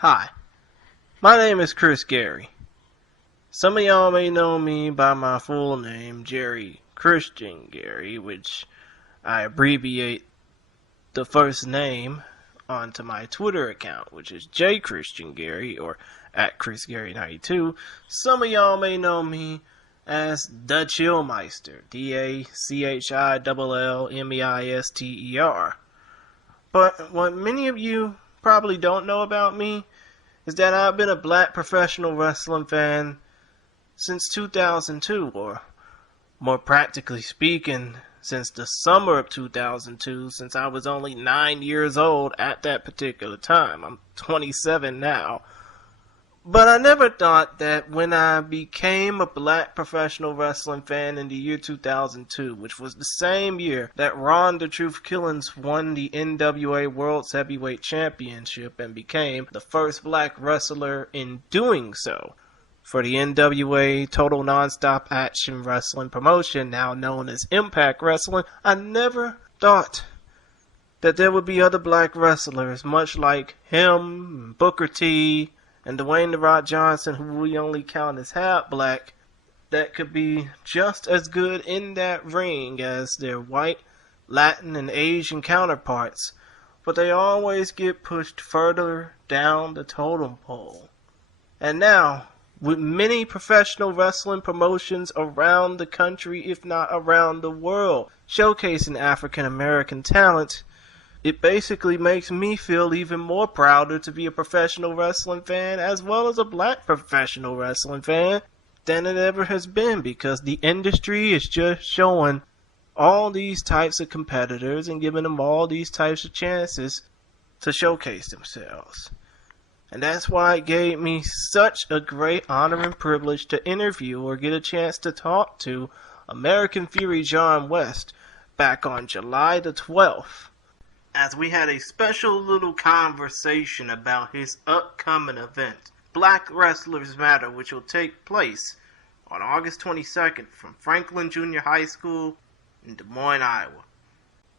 Hi, my name is Chris Gary. Some of y'all may know me by my full name, Jerry Christian Gary, which I abbreviate the first name onto my Twitter account, which is J Christian Gary or at ChrisGary92. Some of y'all may know me as the Chillmeister, DACHILLMEISTER. But what many of you probably don't know about me is that I've been a black professional wrestling fan since 2002, or more practically speaking, since the summer of 2002, since I was only 9 years old at that particular time. I'm 27 now. But I never thought that when I became a black professional wrestling fan in the year 2002, which was the same year that Ron the Truth Killings won the NWA World's Heavyweight Championship and became the first black wrestler in doing so for the NWA Total Nonstop Action Wrestling promotion, now known as Impact Wrestling, I never thought that there would be other black wrestlers, much like him, Booker T, and Dwayne "The Rock" Johnson, who we only count as half black, that could be just as good in that ring as their white, Latin, and Asian counterparts, but they always get pushed further down the totem pole. And now, with many professional wrestling promotions around the country, if not around the world, showcasing African American talent, it basically makes me feel even more prouder to be a professional wrestling fan as well as a black professional wrestling fan than it ever has been, because the industry is just showing all these types of competitors and giving them all these types of chances to showcase themselves. And that's why it gave me such a great honor and privilege to interview or get a chance to talk to American Fury Jon West back on July the 12th. As we had a special little conversation about his upcoming event, Black Wrestlers Matter, which will take place on August 22nd from Franklin Junior High School in Des Moines, Iowa.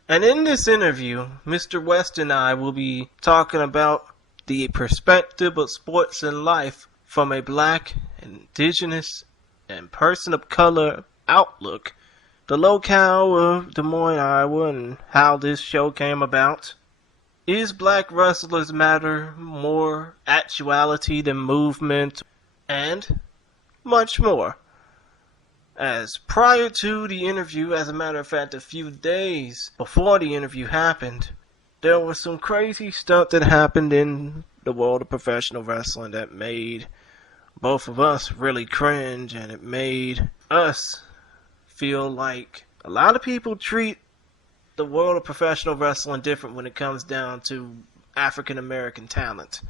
And in this interview, Mr. West and I will be talking about the perspective of sports and life from a black, indigenous, and person of color outlook, the locale of Des Moines, Iowa, and how this show came about. Is Black Wrestlers Matter more actuality than movement? And much more. As prior to the interview, as a matter of fact, a few days before the interview happened, there was some crazy stuff that happened in the world of professional wrestling that made both of us really cringe, and it made us feel like a lot of people treat the world of professional wrestling different when it comes down to African American talent.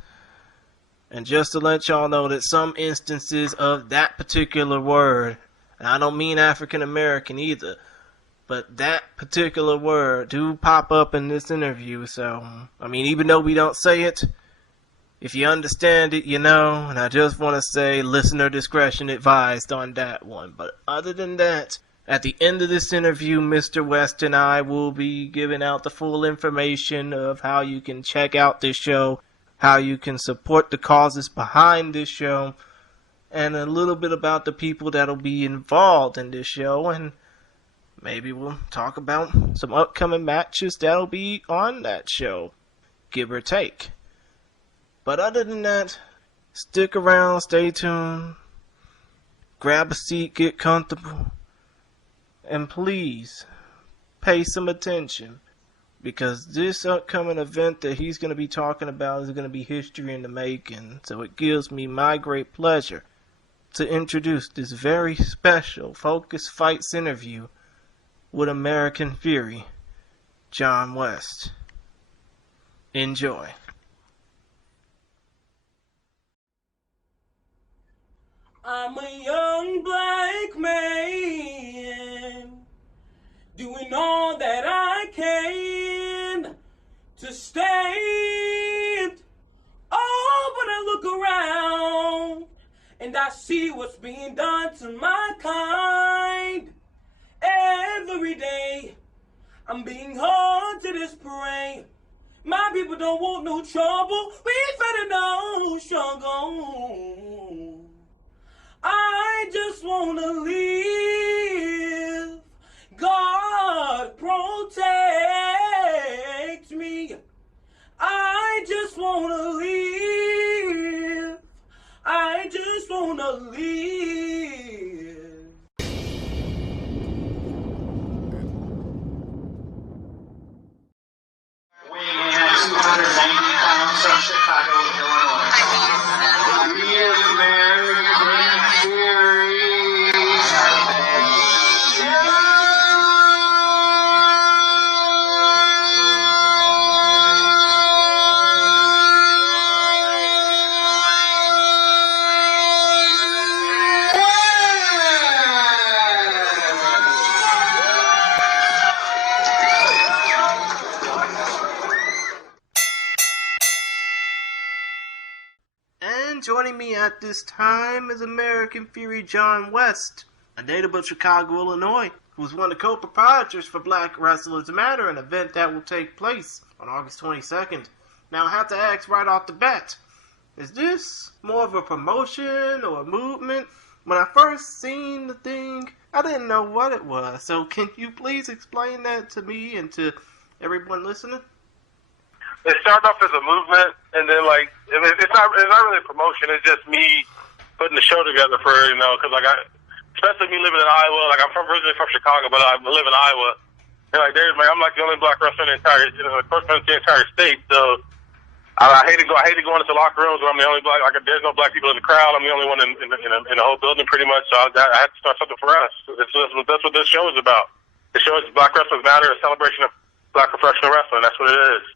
And just to let y'all know that some instances of that particular word, and I don't mean African American either, but that particular word do pop up in this interview. So, I mean, even though we don't say it, if you understand it, you know. And I just want to say listener discretion advised on that one. But other than that, at the end of this interview, Mr. West and I will be giving out the full information of how you can check out this show, how you can support the causes behind this show, and a little bit about the people that'll be involved in this show, and maybe we'll talk about some upcoming matches that'll be on that show, give or take. But other than that, stick around, stay tuned, grab a seat, get comfortable, and please pay some attention, because this upcoming event that he's going to be talking about is going to be history in the making. So it gives me my great pleasure to introduce this very special Focus Fights interview with American Fury, Jon West. Enjoy. I'm a young black man doing all that I can to stand. Oh, but I look around and I see what's being done to my kind. Every day I'm being haunted as prey. My people don't want no trouble. We better know wanna live. God protect me. I just wanna live. I just wanna live. Weighing in at 290 pounds from Chicago, Illinois. He is American Fury. And joining me at this time is American Fury Jon West, a native of Chicago, Illinois, who is one of the co-proprietors for Black Wrestlers Matter, an event that will take place on August 22nd. Now I have to ask right off the bat, is this more of a promotion or a movement? When I first seen the thing, I didn't know what it was, so can you please explain that to me and to everyone listening? It started off as a movement, and then it's not really a promotion. It's just me putting the show together for because especially me living in Iowa. Like I'm originally from Chicago, but I live in Iowa, and I'm the only black wrestler in the entire the entire state. So I hate to go into locker rooms where I'm the only black. There's no black people in the crowd. I'm the only one in the whole building, pretty much. So I had to start something for us. That's what this show is about. The show is Black Wrestlers Matter, a celebration of black professional wrestling. That's what it is.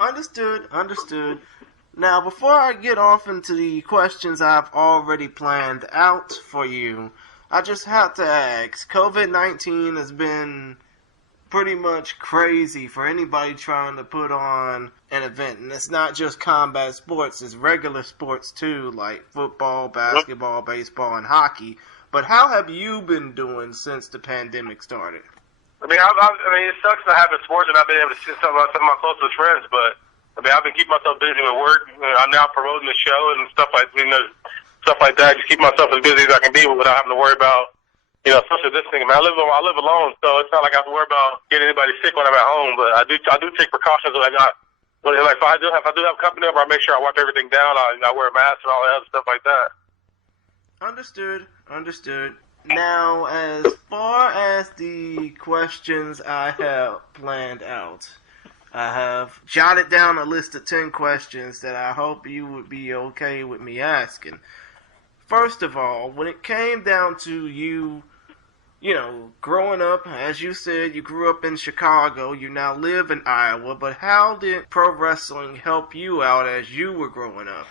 Understood. Now, before I get off into the questions I've already planned out for you, I just have to ask, COVID-19 has been pretty much crazy for anybody trying to put on an event. And it's not just combat sports, it's regular sports too, like football, basketball, baseball, and hockey. But how have you been doing since the pandemic started? I mean, it sucks not having sports and not being able to see some of my closest friends, but I've been keeping myself busy with work. I'm now promoting the show and stuff like that. Just keep myself as busy as I can be without having to worry about, especially this thing. I mean, I live alone, so it's not like I have to worry about getting anybody sick when I'm at home. But I do take precautions when if I do have company over, I make sure I wipe everything down. I wear a mask and all that other stuff like that. Understood. Now, as far as the questions I have planned out, I have jotted down a list of 10 questions that I hope you would be okay with me asking. First of all, when it came down to you, growing up, as you said, you grew up in Chicago, you now live in Iowa, but how did pro wrestling help you out as you were growing up?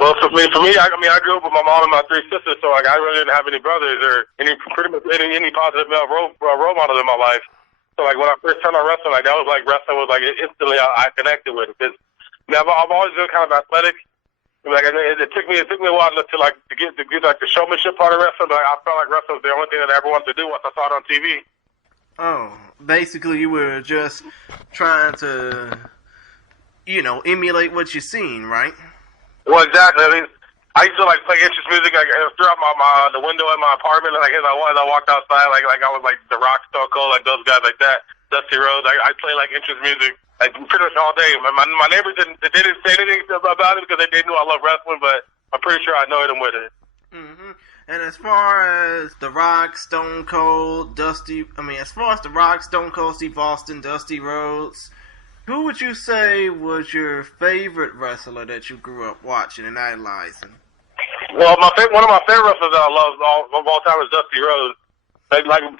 Well, for me, I grew up with my mom and my three sisters, so I really didn't have any brothers or any positive male role models in my life. So when I first turned on wrestling, that was wrestling was instantly I connected with it. Because I've always been kind of athletic. It took me a while to get the showmanship part of wrestling, but I felt like wrestling was the only thing that I ever wanted to do once I saw it on TV. Oh, basically you were just trying to, emulate what you've seen, right? Well, exactly. I mean, I used to play interest music throughout the window in my apartment. As I walked outside, I was The Rock, Stone Cold, those guys like that. Dusty Rhodes. I play interest music pretty much all day. My neighbors didn't say anything about it because they knew I love wrestling, but I'm pretty sure I annoyed them with it. Mm-hmm. And as far as The Rock, Stone Cold, Steve Austin, Dusty Rhodes, who would you say was your favorite wrestler that you grew up watching and idolizing? Well, one of my favorite wrestlers that I love of all time is Dusty Rhodes.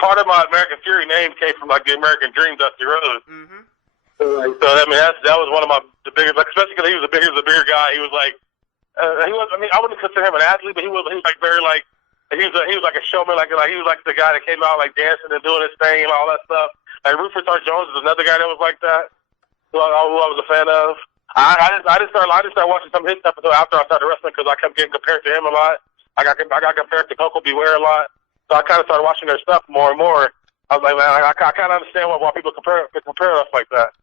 Part of my American Fury name came from the American Dream, Dusty Rhodes. Mm-hmm. So that was one of the biggest, especially because he was a bigger guy. He was I wouldn't consider him an athlete, but he was very he was like a showman, he was the guy that came out dancing and doing his thing and all that stuff. Rufus R. Jones is another guy that was like that. Who I was a fan of. I didn't start watching some of his stuff until after I started wrestling because I kept getting compared to him a lot. I got compared to Coco Beware a lot, so I kind of started watching their stuff more and more. I was like, man, I kind of understand why people compare us like that.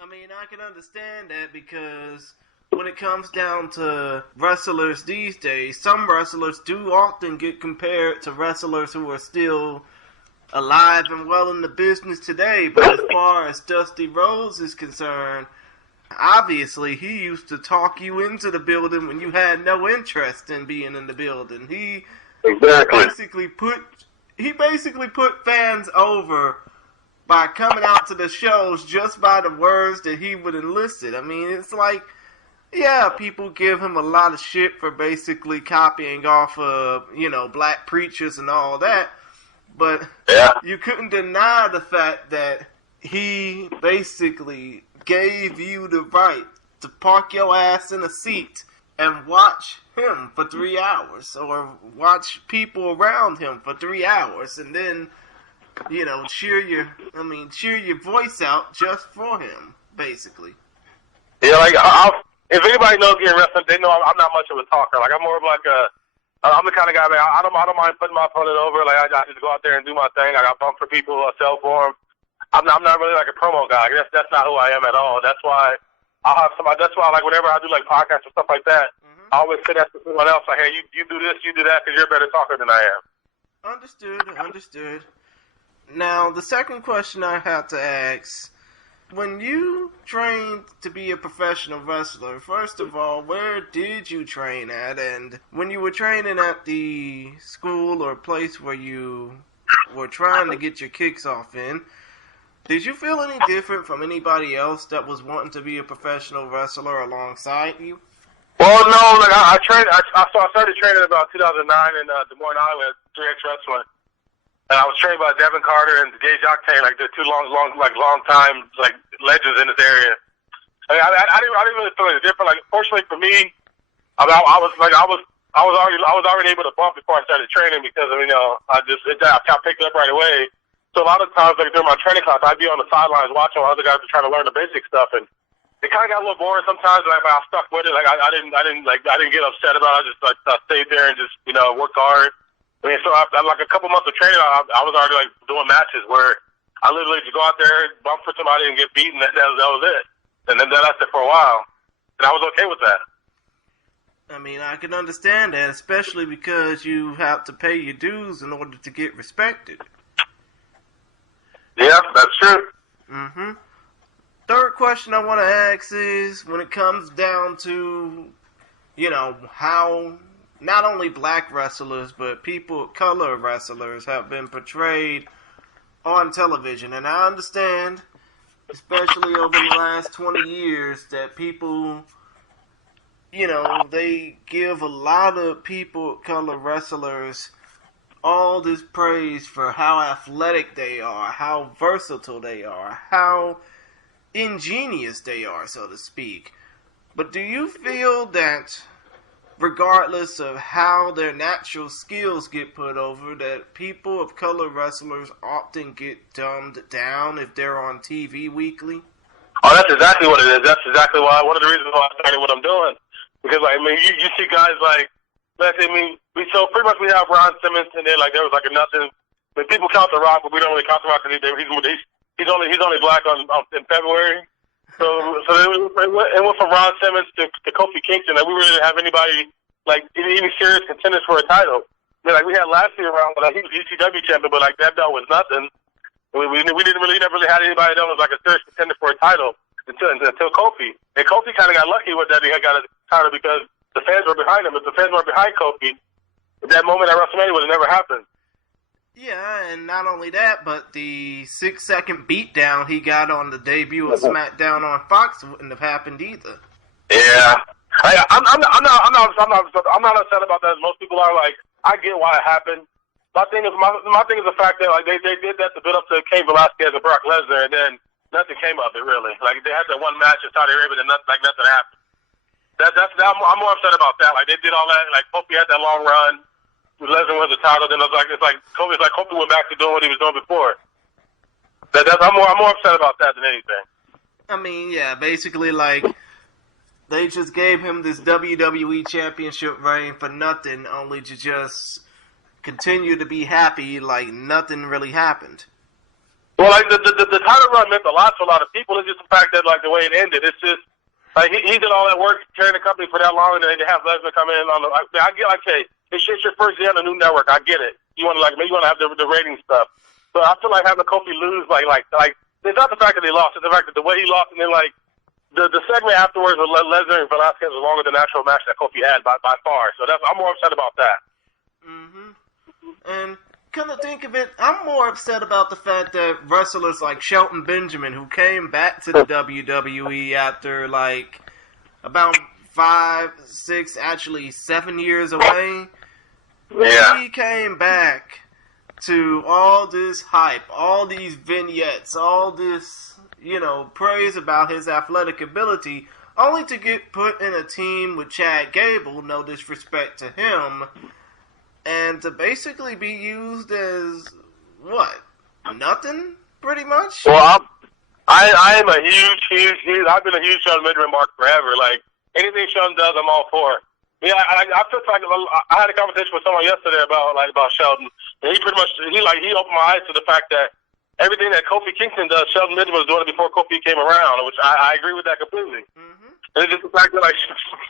I mean, I can understand that because when it comes down to wrestlers these days, some wrestlers do often get compared to wrestlers who are still alive and well in the business today. But as far as Dusty Rhodes is concerned, obviously he used to talk you into the building when you had no interest in being in the building. He basically put fans over by coming out to the shows just by the words that he would elicit. I mean, it's like, yeah, people give him a lot of shit for basically copying off of, black preachers and all that. But you couldn't deny the fact that he basically gave you the right to park your ass in a seat and watch him for 3 hours, or watch people around him for 3 hours, and then, cheer your voice out just for him, basically. Yeah, like, if anybody knows me in wrestling, they know I'm not much of a talker. Like, I'm more of like I'm the kind of guy, man, I don't mind putting my opponent over. Like, I just go out there and do my thing. I got bump for people, I sell for them. I'm not really like a promo guy. That's not who I am at all. That's why I'll have somebody. That's why, like, whenever I do like podcasts or stuff like that, I always say that to someone else. Like, hey, you do this, you do that, because you're a better talker than I am. Understood. Now, the second question I have to ask: when you trained to be a professional wrestler, first of all, where did you train at? And when you were training at the school or place where you were trying to get your kicks off in, did you feel any different from anybody else that was wanting to be a professional wrestler alongside you? Well, no. Like, I started training about 2009 in Des Moines, Iowa, at 3X Wrestling. And I was trained by Devin Carter and Gage Octane, like the two long time like legends in this area. I didn't really feel any different. Like, fortunately for me, I was already able to bump before I started training, because I picked it up right away. So a lot of times, like, during my training class, I'd be on the sidelines watching while other guys were trying to learn the basic stuff, and it kind of got a little boring sometimes. Like, I stuck with it. Like, I didn't get upset about it. I stayed there and just worked hard. I mean, so after like a couple months of training, I was already like doing matches where I literally just go out there, bump for somebody, and get beaten. That was it. And then that lasted for a while, and I was okay with that. I mean, I can understand that, especially because you have to pay your dues in order to get respected. Yeah, that's true. Third question I want to ask is, when it comes down to, how not only black wrestlers, but people of color wrestlers have been portrayed on television. And I understand, especially over the last 20 years, that people, they give a lot of people of color wrestlers all this praise for how athletic they are, how versatile they are, how ingenious they are, so to speak. But do you feel that regardless of how their natural skills get put over, that people of color wrestlers often get dumbed down if they're on TV weekly? Oh, that's exactly what it is. That's exactly why, one of the reasons why I started what I'm doing. Because, like, I mean, you see guys like, so pretty much we have Ron Simmons, and then like there was like a nothing. But people count The Rock, but we don't really count The Rock because he's only black in February. So it went from Ron Simmons to Kofi Kingston. Like, we really didn't have anybody like any serious contenders for a title. I mean, like, we had last year around, like, he was ECW champion, but like that belt was nothing. We never really had anybody that was like a serious contender for a title until Kofi. And Kofi kind of got lucky with that. He got a title because the fans were behind him. If the fans weren't behind Kofi, that moment at WrestleMania would have never happened. Yeah, and not only that, but the 6-second beatdown he got on the debut of SmackDown on Fox wouldn't have happened either. Yeah, I'm not upset about that. Most people are. Like, I get why it happened. My thing is the fact that like they did that to build up to Cain Velasquez and Brock Lesnar, and then nothing came of it really. Like, they had that one match in Saudi Arabia, and nothing happened. I'm more upset about that. Like, they did all that. Like, Kofi had that long run. Lesnar won the title. Then it's like Kofi went back to doing what he was doing before. I'm more upset about that than anything. I mean, yeah, basically, like, they just gave him this WWE Championship reign for nothing, only to just continue to be happy like nothing really happened. Well, like, the title run meant a lot to a lot of people. It's just the fact that, like, the way it ended, it's just, Like he did all that work carrying the company for that long, and then they have Lesnar come in on the. I get like, hey, it's your first day on the new network. I get it. You want to maybe you want to have the rating stuff. So I feel like having Kofi lose, like it's not the fact that he lost, it's the fact that the way he lost, and then like the segment afterwards with Lesnar and Velasquez was longer than the actual match that Kofi had by far. So I'm more upset about that. And come to think of it, I'm more upset about the fact that wrestlers like Shelton Benjamin, who came back to the WWE after like about 5, 6, actually 7 years away, he came back to all this hype, all these vignettes, all this, praise about his athletic ability, only to get put in a team with Chad Gable, no disrespect to him, and to basically be used as, what, nothing, pretty much? Well, I am a huge, I've been a huge Shelton Benjamin mark forever. Like, anything Shelton does, I'm all for. Yeah, I feel like I had a conversation with someone yesterday about Shelton, and he opened my eyes to the fact that everything that Kofi Kingston does, Shelton Benjamin was doing it before Kofi came around, which I agree with that completely. And it's just the fact that, like,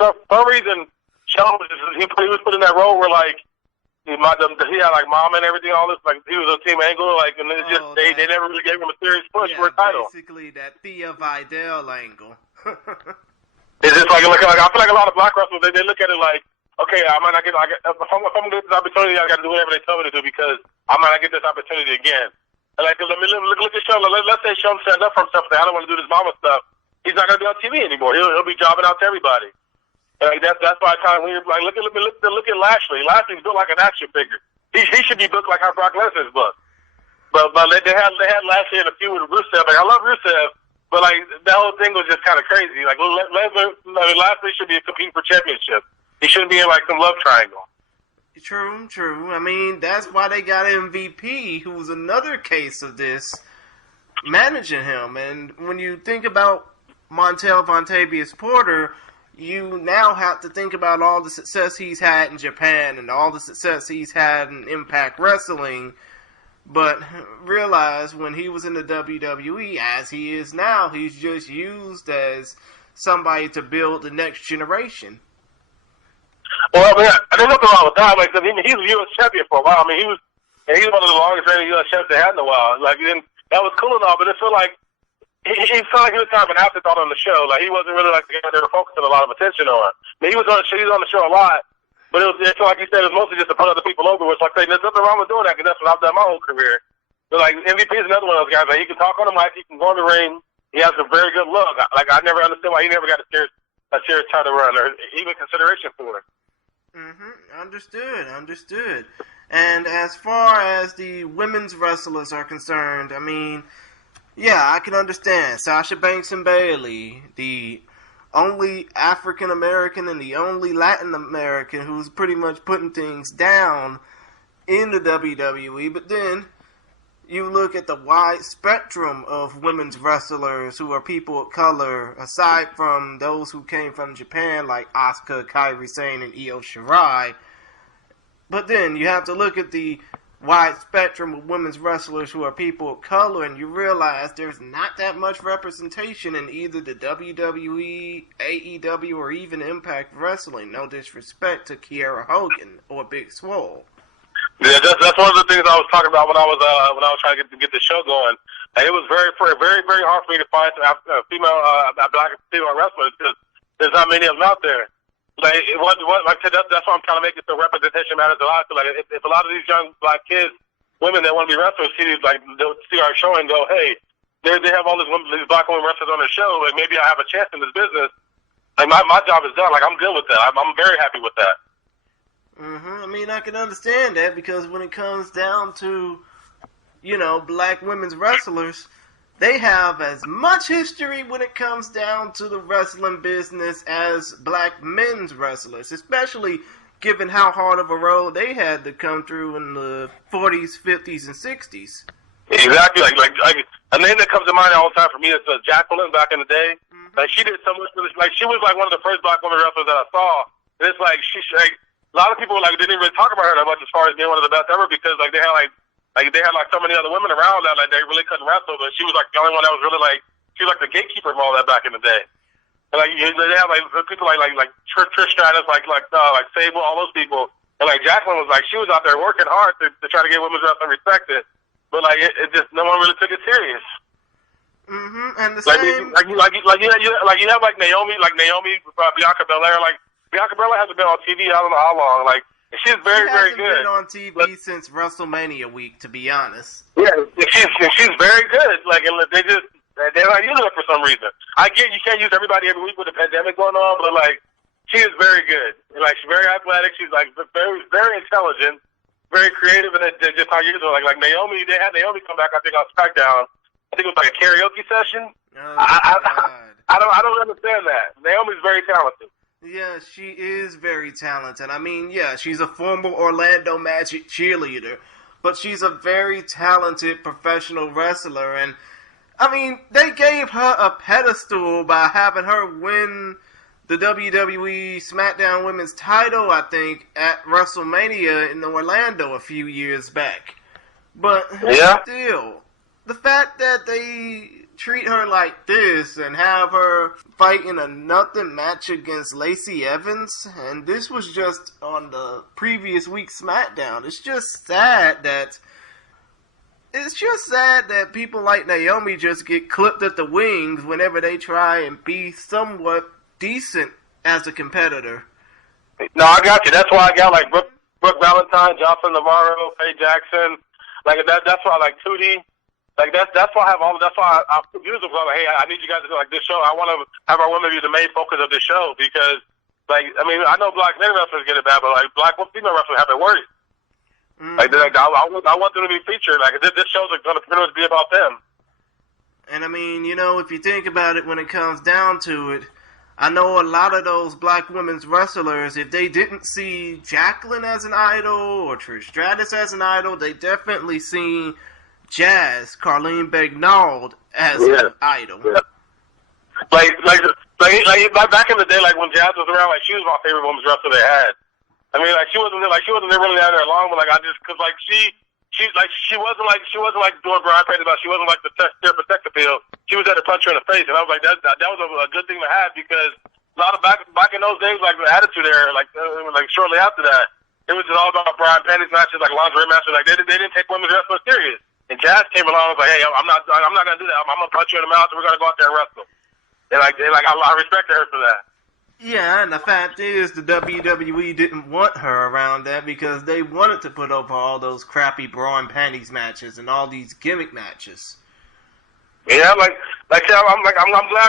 for some reason, Shelton he was put in that role where, like, he had like mom and everything, all this, like he was a team angle, like, and it's just they never really gave him a serious push for a title. Basically, that Thea Vidal angle. It's just like I feel like a lot of black wrestlers they look at it like, okay, I might not get if I'm gonna get this opportunity, I got to do whatever they tell me to do because I might not get this opportunity again. And like, look at Sheldon. Let's say Sheldon stands up for himself and say, I don't want to do this mama stuff. He's not gonna be on TV anymore. He'll be jobbing out to everybody. Like that's why when you're like look at Lashley. Lashley's built like an action figure. He should be booked like how Brock Lesnar's booked. But they had Lashley in a feud with Rusev. Like I love Rusev, but like that whole thing was just kind of crazy. Like Lashley should be competing for championship. He shouldn't be in like some love triangle. True. I mean that's why they got MVP, who's another case of this, managing him. And when you think about Montel Vontavious Porter, you now have to think about all the success he's had in Japan and all the success he's had in Impact Wrestling, but realize when he was in the WWE, as he is now, he's just used as somebody to build the next generation. Well, I mean, there's nothing wrong with that. Like, he was U.S. champion for a while. I mean, he's one of the longest reigning U.S. champions they had in a while. Like, and that was cool and all, but it felt like he felt like he was kind of an afterthought on the show. Like he wasn't really like the guy they were focusing a lot of attention on. I mean, he was on the show a lot, but it felt like he said it was mostly just to put other people over. Which like, there's nothing wrong with doing that because that's what I've done my whole career. But like MVP is another one of those guys. Like he can talk on the mic, he can go in the ring. He has a very good look. Like I never understood why he never got a serious title run or even consideration for it. Understood. And as far as the women's wrestlers are concerned, I mean, yeah, I can understand. Sasha Banks and Bayley, the only African American and the only Latin American who's pretty much putting things down in the WWE. But then you look at the wide spectrum of women's wrestlers who are people of color, aside from those who came from Japan like Asuka, Kairi Sane, and Io Shirai. But then you have to look at the wide spectrum of women's wrestlers who are people of color, and you realize there's not that much representation in either the WWE, AEW, or even Impact Wrestling. No disrespect to Kiera Hogan or Big Swole. Yeah, that's one of the things I was talking about when I was trying to get the show going. Like, it was very hard for me to find some black female wrestlers because there's not many of them out there. Like that's why I'm trying to make it so representation matters a lot. So like if a lot of these young black kids, women that want to be wrestlers, they'll see our show and go, hey, they have all these black women wrestlers on their show. Like maybe I have a chance in this business. Like my job is done. Like I'm good with that. I'm very happy with that. I mean, I can understand that because when it comes down to, black women's wrestlers, they have as much history when it comes down to the wrestling business as black men's wrestlers, especially given how hard of a road they had to come through in the 40s, 50s, and 60s. Exactly. Like a name that comes to mind all the time for me is Jacqueline back in the day. Like she did so much for this. Like she was like one of the first black women wrestlers that I saw. And it's like a lot of people they didn't really talk about her that much as far as being one of the best ever because they had so many other women around that they really couldn't wrestle, but she was like the only one that was really she was like the gatekeeper of all that back in the day. And like they have like people like Trish Stratus, like Sable, all those people. And like Jacqueline was like, she was out there working hard to try to get women's wrestling respected, but like it just no one really took it serious. And the like, same, you have like Naomi, Bianca Belair. Like Bianca Belair hasn't been on TV I don't know how long. Like she's very good. Been on TV since WrestleMania week, to be honest. Yeah, she's very good. Like, and they're not using her for some reason. I get you can't use everybody every week with the pandemic going on, but like she is very good. Like she's very athletic. She's like very intelligent, very creative, and it's just how you do it. Like Naomi, they had Naomi come back. I think on SmackDown. I think it was like a karaoke session. Oh, I don't understand that. Naomi's very talented. Yeah, she is very talented. I mean, yeah, she's a former Orlando Magic cheerleader, but she's a very talented professional wrestler. And I mean, they gave her a pedestal by having her win the WWE SmackDown Women's title, I think, at WrestleMania in Orlando a few years back. But still, the fact that they treat her like this and have her fight in a nothing match against Lacey Evans, and this was just on the previous week's SmackDown, it's just sad that people like Naomi just get clipped at the wings whenever they try and be somewhat decent as a competitor. No, I got you. That's why I got like Brooke Valentine, Jocelyn Navarro, Faye Jackson. Like that's why I like Tootie. Like that's why I have all. That's why I use them. Like, hey, I need you guys to do like this show. I want to have our women be the main focus of this show because, like, I mean, I know black men wrestlers get it bad, but like black female wrestlers have it worse. Like I want them to be featured. Like this show's going to pretty much be about them. And I mean, you know, if you think about it, when it comes down to it, I know a lot of those black women's wrestlers, if they didn't see Jacqueline as an idol or Trish Stratus as an idol, they definitely seen Jazz, Carlene Begnaud as an idol. Yeah. Like back in the day, like when Jazz was around, like she was my favorite women's wrestler they had. I mean, like she wasn't really out there long, but like cause like she wasn't like doing Brian Payne about. She wasn't like the tear for sex appeal. She was there to punch her in the face, and I was like that was a good thing to have because a lot of back in those days, like the attitude era, like shortly after that, it was just all about Brian Payne's matches, like lingerie matches. Like they didn't take women's wrestling serious. And Jazz came along and was like, hey, I'm not gonna do that. I'm gonna punch you in the mouth, and we're gonna go out there and wrestle. And I respected her for that. Yeah, and the fact is, the WWE didn't want her around that because they wanted to put over all those crappy bra and panties matches and all these gimmick matches. Yeah, I'm glad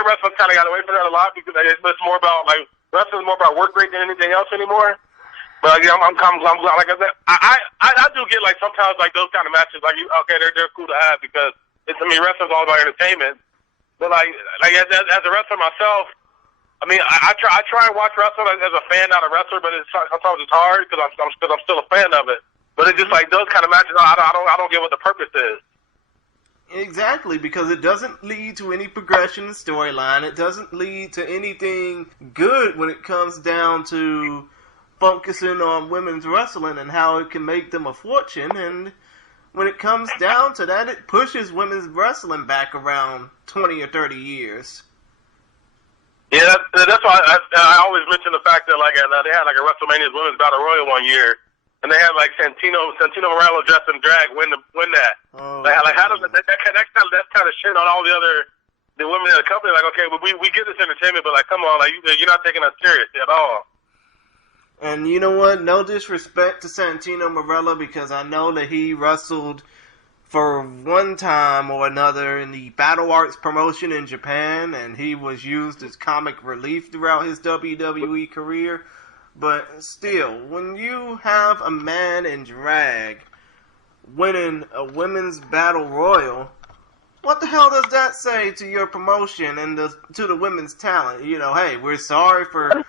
wrestling kind of got away from that a lot because it's more about wrestling's more about work rate than anything else anymore. But I'm glad. Like I said, I do get like sometimes like those kind of matches they're cool to have because wrestling's all about entertainment. But like as a wrestler myself. I mean, I try and watch wrestling as a fan, not a wrestler, but sometimes it's hard because I'm still a fan of it. But it's just like those kind of matches, I don't get what the purpose is. Exactly, because it doesn't lead to any progression in storyline. It doesn't lead to anything good when it comes down to focusing on women's wrestling and how it can make them a fortune. And when it comes down to that, it pushes women's wrestling back around 20 or 30 years. Yeah, that's why I always mention the fact that they had like a WrestleMania Women's Battle Royal one year, and they had like Santino Marella dressed in drag win that. Oh, how does that kind of shit on all the women in the company? Like, okay, well, we get this entertainment, but like, come on, like you're not taking us serious at all. And you know what? No disrespect to Santino Marella because I know that he wrestled for one time or another in the Battle Arts promotion in Japan, and he was used as comic relief throughout his WWE career. But still, when you have a man in drag winning a women's battle royal, what the hell does that say to your promotion and to the women's talent? You know, hey, we're sorry for,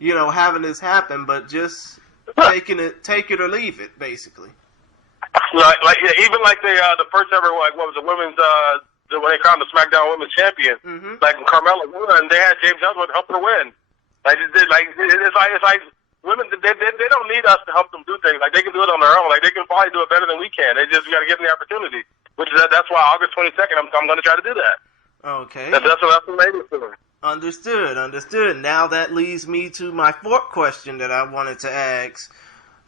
having this happen, but just take it or leave it, basically. Even the first ever what was the women's when they crowned the SmackDown Women's Champion, like when Carmella won, they had James Ellsworth help her win. It's like women they don't need us to help them do things. Like they can do it on their own. Like they can probably do it better than we can. They just got to give them the opportunity. That's why August 22nd I'm going to try to do that. Okay. That's what I'm waiting for. Understood. Now that leads me to my fourth question that I wanted to ask.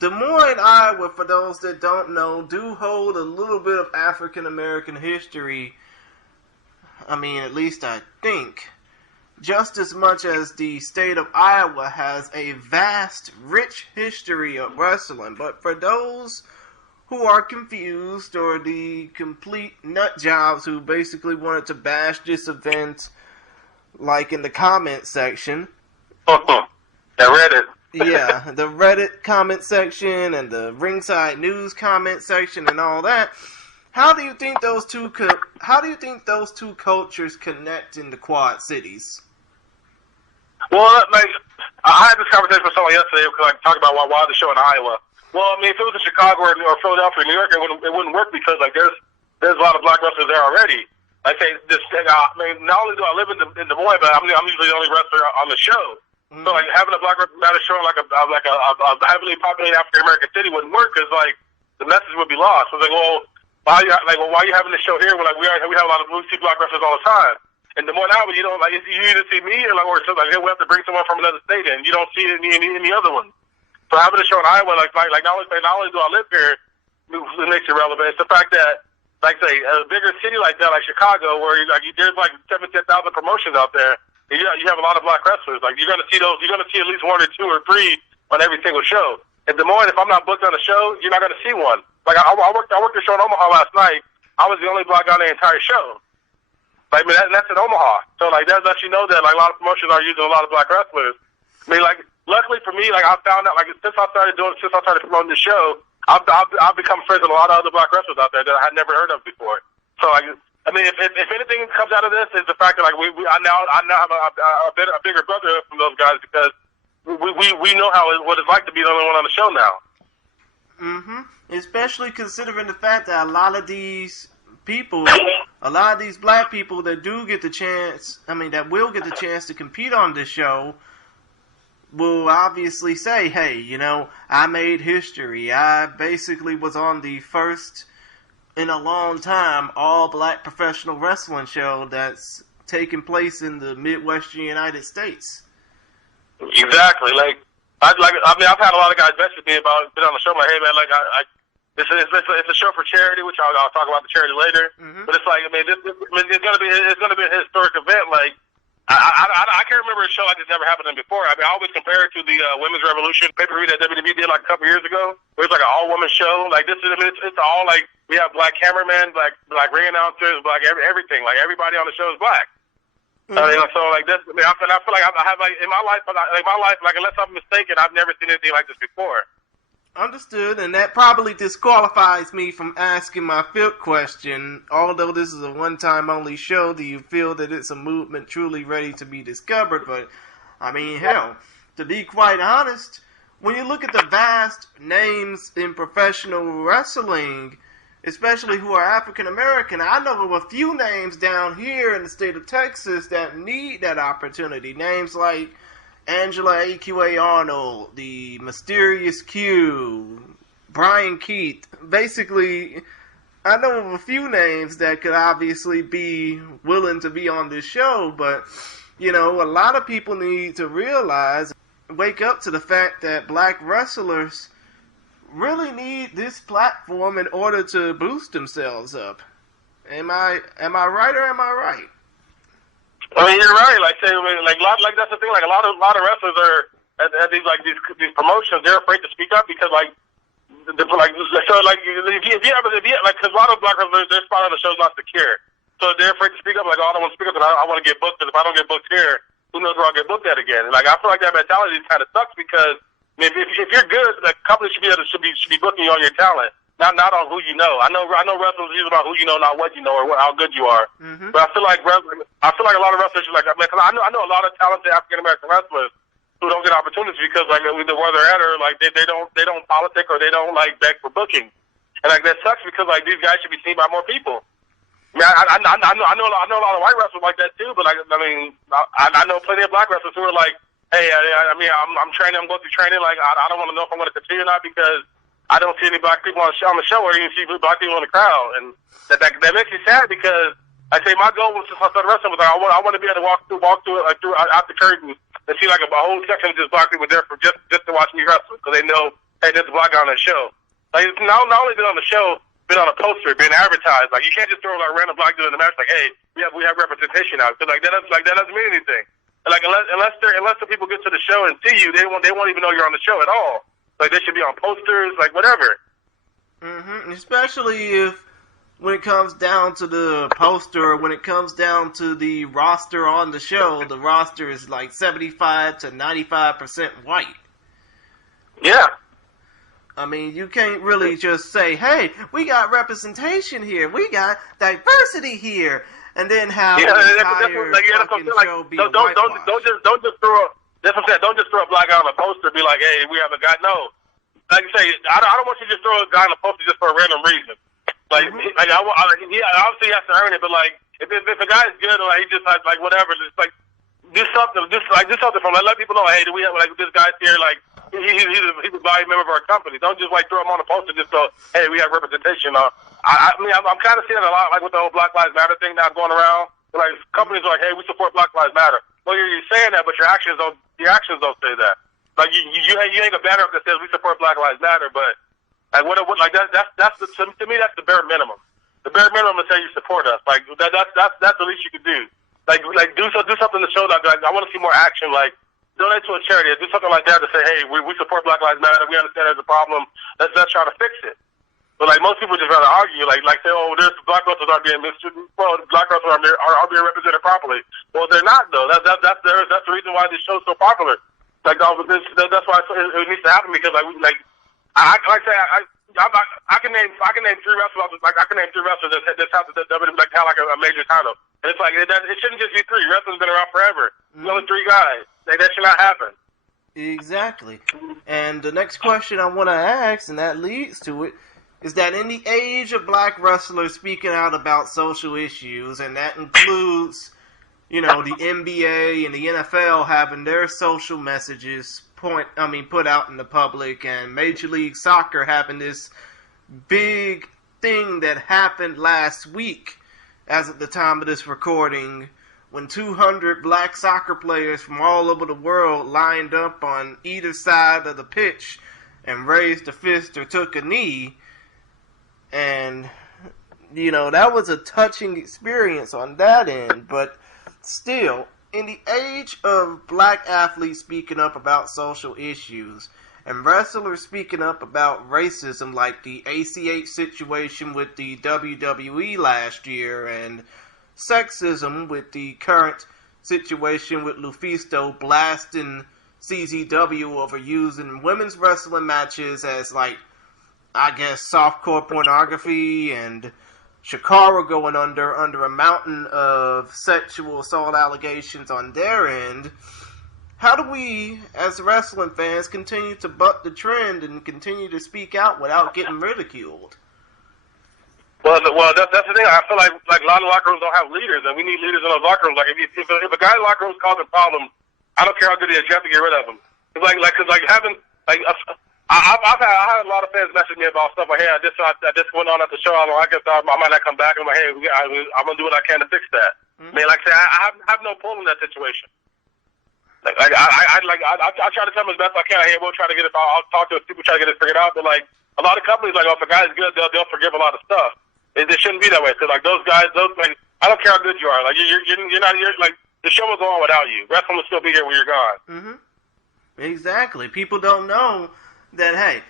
Des Moines, Iowa, for those that don't know, do hold a little bit of African American history. I mean, at least I think. Just as much as the state of Iowa has a vast, rich history of wrestling. But for those who are confused or the complete nut jobs who basically wanted to bash this event, like in the comment section. I read it. Yeah, the Reddit comment section and the Ringside News comment section and all that. How do you think those two cultures connect in the Quad Cities? Well, like, I had this conversation with someone yesterday because I talked about why the show in Iowa. Well, I mean, if it was in Chicago or Philadelphia or New York, it wouldn't work because like there's a lot of black wrestlers there already. Like say this thing, I mean, not only do I live in Des Moines, but I'm usually the only wrestler on the show. Mm-hmm. So like having a black wrestler at a show in like a heavily populated African American city wouldn't work because like the message would be lost. So it's like, well, why are you having this show here when like we have a lot of see black wrestlers all the time? In Des Moines, Iowa, you don't like you either see me or something like we have to bring someone from another state in. You don't see any other one. So having a show in Iowa, like not only do I live here, it makes it relevant. It's the fact that, like say, a bigger city like that, like Chicago, where there's like 10,000 promotions out there, and you have a lot of black wrestlers. Like you're gonna see at least one or two or three on every single show. In Des Moines, if I'm not booked on a show, you're not gonna see one. Like I worked the show in Omaha last night. I was the only black guy on the entire show. Like, I mean, that's in Omaha. So, like, that lets you know that, like, a lot of promotions are using a lot of black wrestlers. I mean, like, luckily for me, like, I found out, like, since I started promoting the show, I've become friends with a lot of other black wrestlers out there that I had never heard of before. So, like, I mean, if anything comes out of this, is the fact that, like, I now have a bigger brother from those guys because we know what it's like to be the only one on the show now. Mm-hmm. Especially considering the fact that a lot of these people, a lot of these black people that will get the chance to compete on this show will obviously say, hey, you know, I made history. I basically was on the first in a long time all-black professional wrestling show that's taking place in the Midwestern United States. Exactly. I've had a lot of guys message me about been on the show. I'm like, hey, man, like, it's a show for charity, which I'll talk about the charity later. Mm-hmm. But it's like, I mean, it's gonna be a historic event. Like, I can't remember a show like this ever happening before. I mean, I always compare it to the Women's Revolution pay-per-view that WWE did like a couple years ago. Where it's like an all-woman show. Like this is, I mean, it's all like we have black cameramen, black ring announcers, black everything. Like everybody on the show is black. Mm-hmm. So like this, I mean, I feel like I have like in my life, like unless I'm mistaken, I've never seen anything like this before. Understood, and that probably disqualifies me from asking my fifth question. Although this is a one-time only show, do you feel that it's a movement truly ready to be discovered? But, I mean, hell, to be quite honest, when you look at the vast names in professional wrestling, especially who are African-American, I know of a few names down here in the state of Texas that need that opportunity. Names like Angela A.Q.A. Arnold, the Mysterious Q, Brian Keith. Basically, I know of a few names that could obviously be willing to be on this show, but, you know, a lot of people need to realize, wake up to the fact that black wrestlers really need this platform in order to boost themselves up. Am I right or am I right? I mean, you're right. Like, that's the thing. Like, a lot of wrestlers are at these promotions. They're afraid to speak up because, if you have, because a lot of black wrestlers, their spot on the show is not secure. So they're afraid to speak up. Like, oh, I don't want to speak up, and I want to get booked. Because if I don't get booked here, who knows where I'll get booked at again? And, like, I feel like that mentality kind of sucks because I mean, if you're good, the company should be booking you on your talent. Not on who you know. I know wrestling is about who you know, not what you know or how good you are. Mm-hmm. But I feel like a lot of wrestlers are like, because I know a lot of talented African American wrestlers who don't get opportunities because like either where they're at or like they don't politic or they don't like beg for booking, and like that sucks because like these guys should be seen by more people. I mean, I know a lot of white wrestlers like that too, but like I mean I know plenty of black wrestlers who are like, hey, I mean I'm training, I'm going through training, like I don't want to know if I'm going to continue or not because I don't see any black people on the show or even see black people in the crowd, and that makes me sad because I say my goal was since I started wrestling was like, I want to be able to walk through it like through out the curtain and see like a whole section of just black people there for just to watch me wrestle because they know, hey, there's a black guy on the show. Like not only been on the show, been on a poster, been advertised. Like you can't just throw like a random black dude in the match like, hey, we have representation out. So like that doesn't mean anything. Like unless the people get to the show and see you, they won't even know you're on the show at all. Like they should be on posters, like whatever. Especially if when it comes down to the poster, when it comes down to the roster on the show, the roster is like 75 to 95% white. Yeah. I mean, you can't really just say, hey, we got representation here, we got diversity here, and then have the entire fucking show be whitewashed. Don't just throw that's what I'm saying, don't just throw a black guy on a poster and be like, hey, we have a guy. No. Like you say, I don't want you to just throw a guy on a poster just for a random reason. Like, he obviously has to earn it, but like, if a guy is good, or like he just like whatever, just like do something from like let people know, hey, do we have like this guy's here, like he's a valued member of our company. Don't just like throw him on a poster just so, hey, we have representation. I mean, I'm kind of seeing a lot like with the whole Black Lives Matter thing now going around. Like companies are like, hey, we support Black Lives Matter. Well, you're saying that, but your actions don't say that. Like you ain't a banner up that says we support Black Lives Matter, but like what like that's to me that's the bare minimum. The bare minimum is say you support us. Like that's the least you can do. Like do something to show that like, I want to see more action. Like donate to a charity. Do something like that to say, hey, we support Black Lives Matter. We understand there's a problem. Let's try to fix it. But like most people just rather argue, like say, oh, there's black wrestlers aren't being mistreated. Well, black wrestlers are being represented properly. Well, they're not though. That's the reason why this show's so popular. Like that's why it needs to happen because I can name three wrestlers. Like I can name three wrestlers that have a major title. And it's like it shouldn't just be three. Wrestling's been around forever. There's only three guys. Like that should not happen. Exactly. And the next question I want to ask, and that leads to it, is that in the age of black wrestlers speaking out about social issues, and that includes, the NBA and the NFL having their social messages put out in the public, and Major League Soccer having this big thing that happened last week, as at the time of this recording, when 200 black soccer players from all over the world lined up on either side of the pitch and raised a fist or took a knee. And, that was a touching experience on that end, but still, in the age of black athletes speaking up about social issues and wrestlers speaking up about racism, like the ACH situation with the WWE last year, and sexism with the current situation with Lufisto blasting CZW over using women's wrestling matches as, softcore pornography, and Shikara going under a mountain of sexual assault allegations on their end. How do we, as wrestling fans, continue to buck the trend and continue to speak out without getting ridiculed? Well, that's the thing. I feel like a lot of locker rooms don't have leaders, and we need leaders in those locker rooms. Like if a guy in the locker room is causing problems, I don't care how good he is, you have to get rid of him. I've had a lot of fans message me about stuff like, hey, I just went on at the show. I might not come back. I'm like, hey, I'm gonna do what I can to fix that. Mm-hmm. Man, like I say, I have no pull in that situation. I try to tell them as best I can. Hey, we'll try to get it. I'll talk to people, try to get it figured out. But like a lot of companies, if a guy's good, they'll forgive a lot of stuff. It shouldn't be that way because those guys, I don't care how good you are. The show will go on without you. Wrestling will still be here when you're gone. Mm-hmm. Exactly. People don't know that, hey,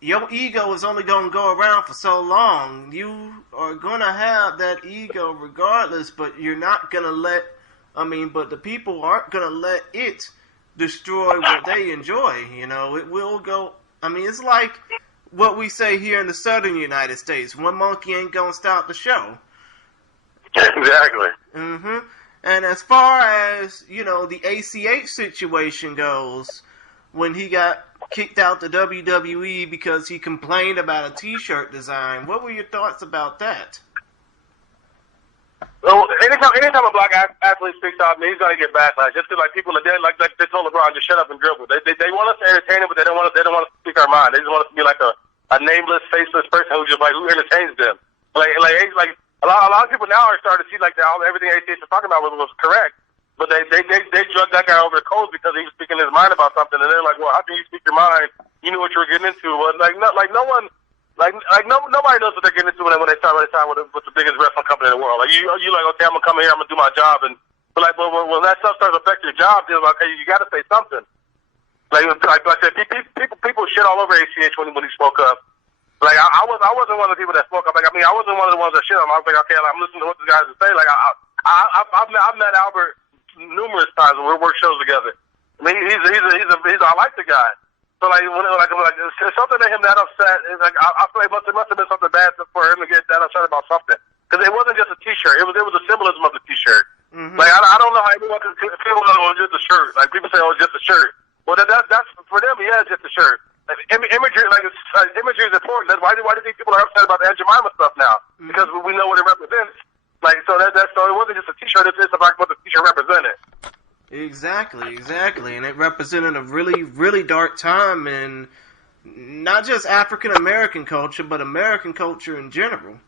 your ego is only going to go around for so long. You are going to have that ego regardless, but you're not going to but the people aren't going to let it destroy what they enjoy. It will go, it's like what we say here in the southern United States. One monkey ain't going to stop the show. Exactly. Mm-hmm. And as far as, the ACH situation goes, when he got kicked out the WWE because he complained about a T-shirt design, what were your thoughts about that? Well, anytime a black athlete speaks out, he's gonna get backlash. Just because people are dead, like they told LeBron, just shut up and dribble. They want us to entertain him, but they don't want us to speak our mind. They just want us to be like a nameless, faceless person who entertains them. A lot a lot of people now are starting to see like everything ACH was talking about was correct. But they drugged that guy over the coals because he was speaking his mind about something, and they're like, well, how can you speak your mind? You knew what you were getting into. Well, nobody knows what they're getting into when they sign with the biggest wrestling company in the world. Like you like, okay, I'm gonna come here, I'm gonna do my job, and but like, when that stuff starts affecting your job, then like, okay, you got to say something. Like I said, people shit all over ACH when he spoke up. Like I wasn't one of the people that spoke up. Like I wasn't one of the ones that shit on him. I was like, okay, I'm listening to what the guys are saying. Like I've met Albert numerous times when we work shows together. I mean, he's I like the guy. So like there's something to him that upset. It's like I feel like it must have been something bad for him to get that upset about something. Because it wasn't just a T-shirt. It was the symbolism of the T-shirt. Mm-hmm. Like I don't know how anyone can feel it was just a shirt. Like people say, oh, it's just a shirt. Well, that's for them. Yeah, it's just a shirt. Like, imagery, imagery is important. That's why do you think people are upset about the Aunt Jemima stuff now? Mm-hmm. Because we know what it represents. Like so so it wasn't just a T-shirt. It's about what the T-shirt represented. Exactly, and it represented a really, really dark time in not just African American culture, but American culture in general.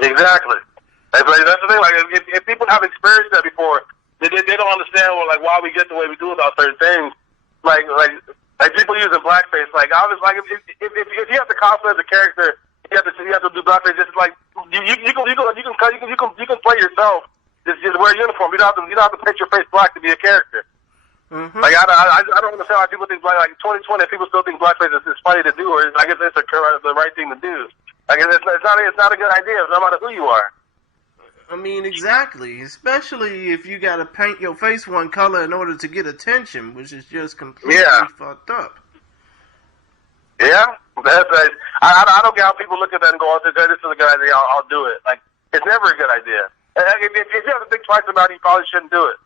Exactly. That's the thing. Like if people have experienced that before, they don't understand why we get the way we do about certain things. Like people using blackface. Like I was like, if you have to cosplay as a character, you have to do blackface. Just like you can play yourself. Just wear a uniform. You don't have to paint your face black to be a character. Mm-hmm. Like I don't understand why people think like 2020 people still think blackface is funny to do, or I guess it's the right thing to do. Like it's not a good idea, no matter who you are. I mean, exactly. Especially if you got to paint your face one color in order to get attention, which is just completely fucked up. Yeah, I don't get how people look at that and go, "Oh, this is a good idea. I'll do it." Like it's never a good idea. If you have to think twice about it, you probably shouldn't do it.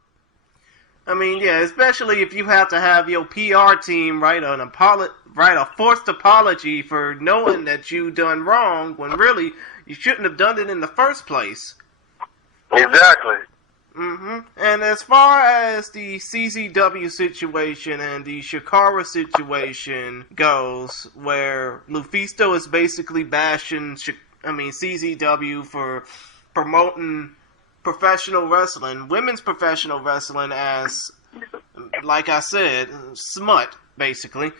I mean, yeah, especially if you have to have your PR team write a forced apology for knowing that you done wrong when really you shouldn't have done it in the first place. Exactly. Mm-hmm. And as far as the CZW situation and the Shakara situation goes, where Lufisto is basically bashing CZW for promoting professional wrestling, women's professional wrestling as, like I said, smut, basically.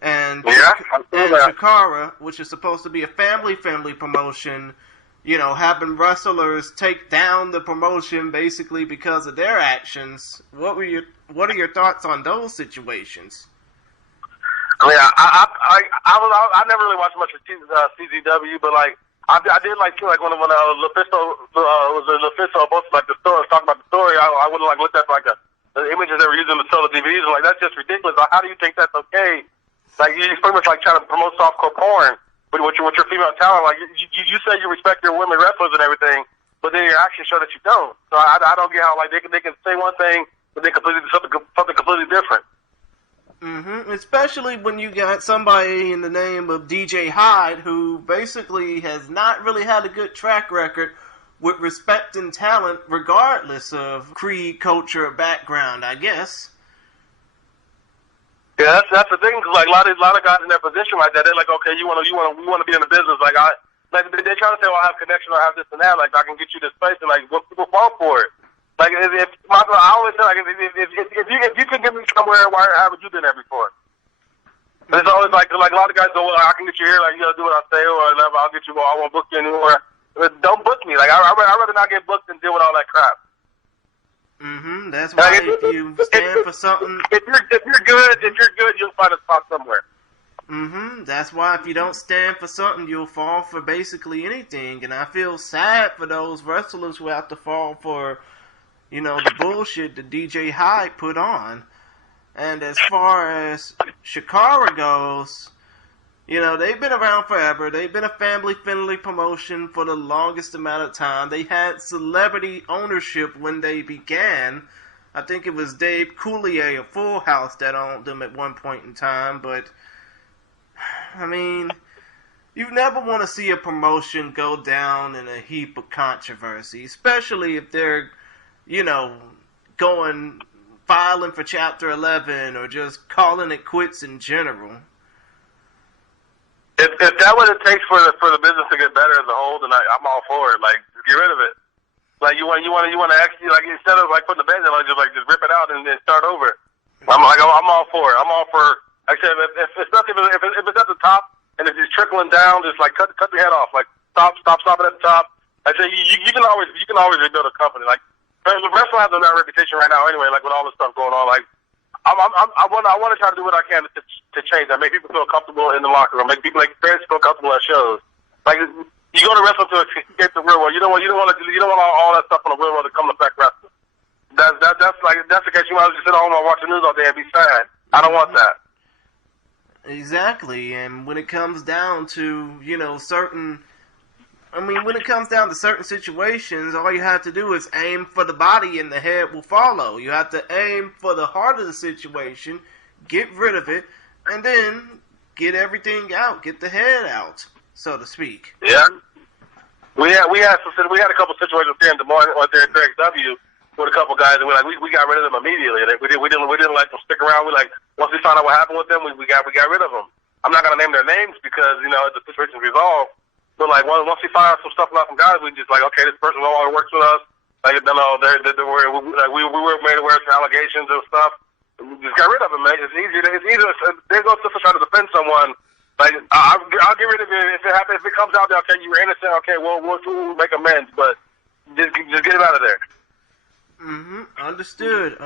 And Shakara, which is supposed to be a family-friendly promotion, having wrestlers take down the promotion basically because of their actions. What are your thoughts on those situations? I mean, I never really watched much of CZW, but like I did like when Lufisto posted like the story, talking about the story. I would have looked at the images they were using to sell the DVDs. And that's just ridiculous. Like, how do you think that's okay? Like you pretty much trying to promote softcore porn. But with your female talent, like you say you respect your women wrestlers and everything, but then your actions show that you don't. So I don't get how they can say one thing, but they completely do something completely different. Mm-hmm. Especially when you got somebody in the name of DJ Hyde who basically has not really had a good track record with respecting talent, regardless of creed, culture, or background, I guess. Yeah, that's the thing. Cause like a lot of guys in their position like that, they're like, okay, we want to be in the business. Like they try to say, well, I have connection, or I have this and that. Like I can get you this place, and like what people fall for it. Like I always say, like if you can get me somewhere, why haven't you been there before? And it's always like a lot of guys go, well, I can get you here. Like you gotta do what I say, or I'll get you. Well, I won't book you anymore. But don't book me. Like I'd rather not get booked than deal with all that crap. Mm-hmm. That's why if you stand for something, if you're good, you'll find a spot somewhere. Mm-hmm. That's why if you don't stand for something, you'll fall for basically anything. And I feel sad for those wrestlers who have to fall for, the bullshit that DJ Hyde put on. And as far as Shakara goes, they've been around forever. They've been a family-friendly promotion for the longest amount of time. They had celebrity ownership when they began. I think it was Dave Coulier of Full House that owned them at one point in time. But, I mean, you never want to see a promotion go down in a heap of controversy, especially if they're, filing for Chapter 11 or just calling it quits in general. if that what it takes for the business to get better as a whole, then I'm all for it. Like, just get rid of it. Like, you want to actually, like, instead of like putting the band in, like just rip it out and then start over. I'm all for it. I'm all for. Like I said, if it's nothing, if it's at the top and if it's trickling down, just like cut the head off. Like, stop it at the top. Like I say, you can always rebuild a company. Like, wrestling has a bad reputation right now anyway. Like, with all this stuff going on, like. I want to try to do what I can to change that, make people feel comfortable in the locker room, make people, like, fans feel comfortable at shows. Like, you go to wrestling to escape the real world. You don't want all that stuff in the real world to come affect wrestling. That's the case. You might just sit at home and watch the news all day and be sad. I don't want that. Exactly, and when it comes down to when it comes down to certain situations, all you have to do is aim for the body and the head will follow. You have to aim for the heart of the situation, get rid of it, and then get everything out, get the head out, so to speak. Yeah. We had a couple situations here in Des Moines, right there at XW, with a couple guys, and we got rid of them immediately. We didn't let them stick around. Once we found out what happened with them, we got rid of them. I'm not gonna name their names because the situation's resolved. But like once we find out some stuff about some guys, we just like, okay, this person no longer works with us. Like, we were made aware of some allegations and stuff. We just got rid of them, man. It's easier. There's no sense of trying to defend someone. Like, I'll get rid of it if it happens. If it comes out, okay, you were innocent. Okay, we'll make amends, but just get it out of there. Understood.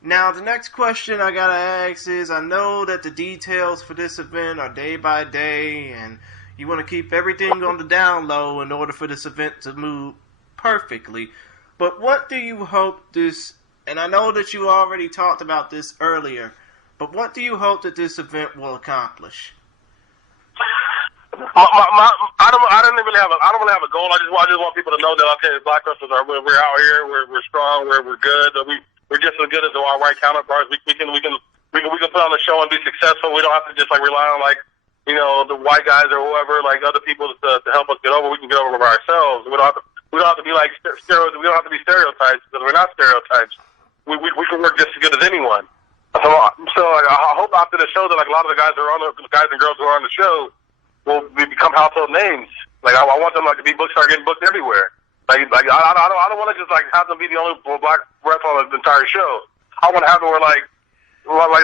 Now, the next question I gotta ask is, I know that the details for this event are day by day, and you want to keep everything on the down low in order for this event to move perfectly. But what do you hope this, and I know that you already talked about this earlier, but what do you hope that this event will accomplish? I don't really have a goal. I just want people to know that, okay, Black wrestlers we're out here, we're strong, we're good, we're just as good as our white counterparts. We can put on a show and be successful. We don't have to just like rely on like the white guys or whoever, like other people to help us get over. We can get over by ourselves. We don't have to be like stereotypes. We don't have to be stereotypes because we're not stereotypes. We can work just as good as anyone. So I hope after the show that like a lot of the guys and girls who are on the show will become household names. Like I want them like to be start getting booked everywhere. Like I don't want to just like have them be the only black wrestler on the entire show. I want to have them where like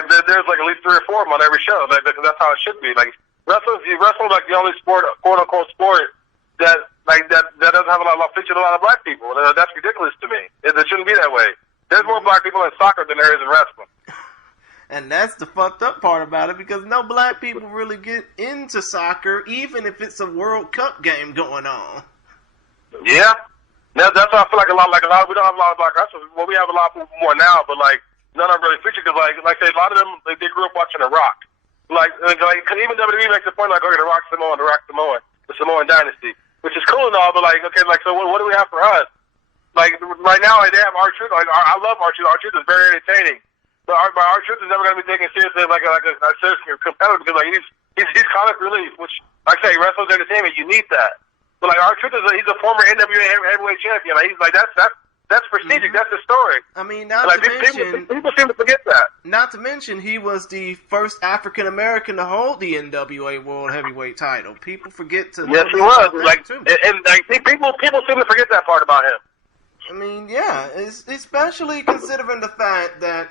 there's like at least 3 or 4 of them on every show. Like, that's how it should be. Like wrestling like the only sport, quote unquote sport that doesn't have feature a lot of black people. That's ridiculous to me. It shouldn't be that way. There's more black people in soccer than there is in wrestling. And that's the fucked up part about it, because no black people really get into soccer, even if it's a World Cup game going on. Yeah, that's why I feel like a lot. We don't have a lot of black wrestlers. Well, we have a lot more now, but like none of them really feature because like say a lot of them they grew up watching The Rock. Like even WWE makes the point like, okay, The Rock Samoan, the Samoan dynasty, which is cool and all, but like okay, like so what do we have for us? Like right now, like, they have R-Truth. Like I love R-Truth. R-Truth is very entertaining. But R-Truth is never going to be taken seriously like a serious competitor because like he's comic relief, which like I say, wrestling entertainment, you need that. But like R-Truth he's a former NWA heavyweight champion. Like, he's like that's prestigious. That's the story. I mean, people seem to forget that. Not to mention, he was the first African American to hold the NWA World Heavyweight title. People forget to. Yes, he was. Like, and people seem to forget that part about him. I mean, yeah, especially considering the fact that,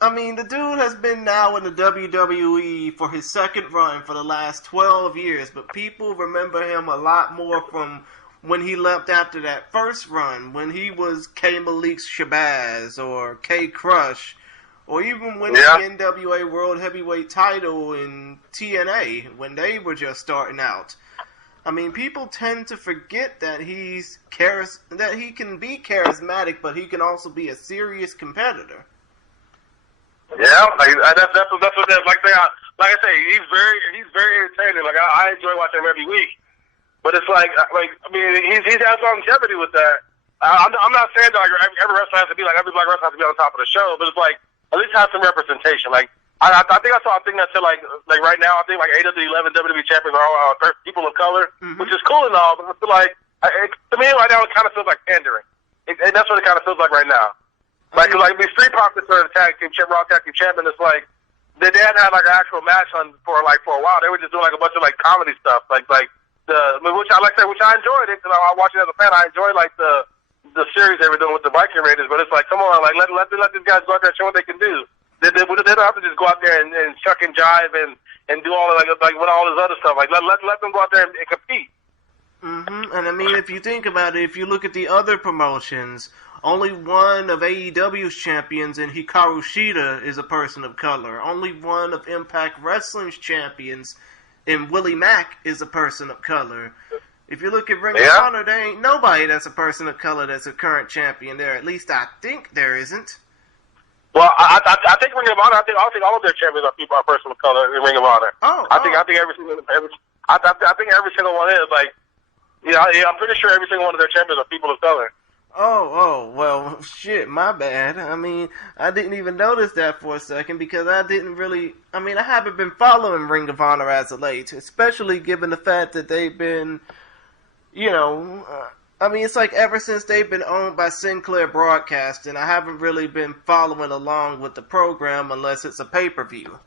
I mean, the dude has been now in the WWE for his second run for the last 12 years, but people remember him a lot more from when he left after that first run, when he was K. Malik's Shabazz or K. Crush, or even when the NWA World Heavyweight title in TNA, when they were just starting out. I mean, people tend to forget that he can be charismatic, but he can also be a serious competitor. Yeah, that's what like I say, he's very entertaining. Like I enjoy watching him every week, but it's like I mean, he's had longevity with that. I'm not saying that like, every wrestler has to be like every black wrestler has to be on top of the show, but it's like at least have some representation. Like I think I saw a thing that said like right now I think like 8 of the 11 WWE champions are all people of color, which is cool and all, but I feel like to me right now it kind of feels like pandering, and that's what it kind of feels like right now. Like these Street Profits are the Raw tag team champion. It's like they hadn't had like an actual match on for a while. They were just doing like a bunch of like comedy stuff, which which I enjoyed it because I watched it as a fan. I enjoyed like the series they were doing with the Viking Raiders, but it's like, come on, like let these guys go out there and show what they can do. They don't have to just go out there and chuck and jive and do all of like with all this other stuff. Like let them go out there and compete. And I mean, if you think about it, if you look at the other promotions, only one of AEW's champions in Hikaru Shida is a person of color. Only one of Impact Wrestling's champions in Willie Mack is a person of color. If you look at Ring of Honor, there ain't nobody that's a person of color that's a current champion there. At least I think there isn't. Well, I think Ring of Honor. I think all of their champions are person of color in Ring of Honor. I think every single one is like. Yeah, I'm pretty sure every single one of their champions are people of color. Well, shit, my bad. I mean, I didn't even notice that for a second because I haven't been following Ring of Honor as of late, especially given the fact that they've been, it's like ever since they've been owned by Sinclair Broadcasting, I haven't really been following along with the program unless it's a pay-per-view.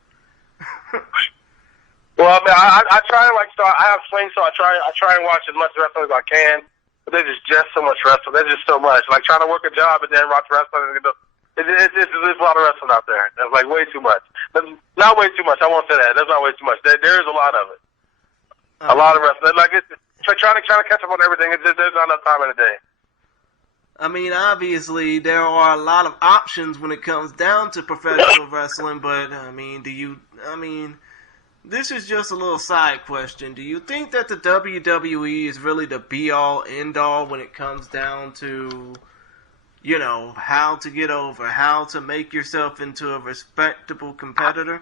Well, I mean, I try and I have swing, so I try and watch as much wrestling as I can. But there's just so much wrestling. There's just so much. Like trying to work a job and then watch wrestling. There's a lot of wrestling out there. That's like way too much. Not way too much. I won't say that. That's not way too much. There is a lot of it. A lot of wrestling. Like trying to catch up on everything. There's not enough time in the day. I mean, obviously, there are a lot of options when it comes down to professional wrestling, but this is just a little side question. Do you think that the WWE is really the be-all, end-all when it comes down to, how to get over, how to make yourself into a respectable competitor?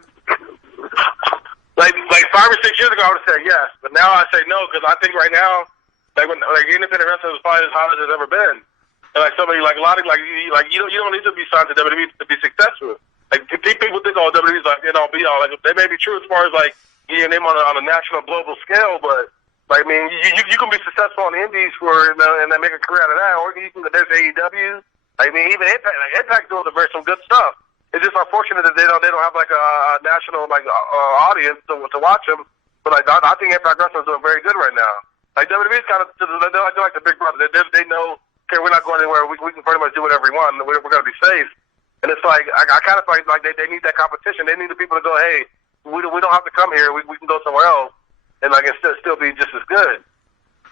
Like 5 or 6 years ago, I would have said yes, but now I say no because I think right now, independent wrestling is probably as hot as it's ever been. And like somebody you don't need to be signed to WWE to be successful. Like people think, WWE's like all be all. Like they may be true as far as like getting them on a national global scale, but like I mean, you can be successful on the indies and then make a career out of that, or you can there's AEW. I mean, even Impact doing some good stuff. It's just unfortunate that they don't have like a national audience to watch them. But like I think Impact Wrestling is doing very good right now. Like WWE's kind of they're like the big brother. They know, okay, we're not going anywhere. We can pretty much do whatever we want. We're going to be safe. And it's like I kind of feel like they need that competition. They need the people to go, hey, we don't have to come here. We can go somewhere else, and like it still be just as good.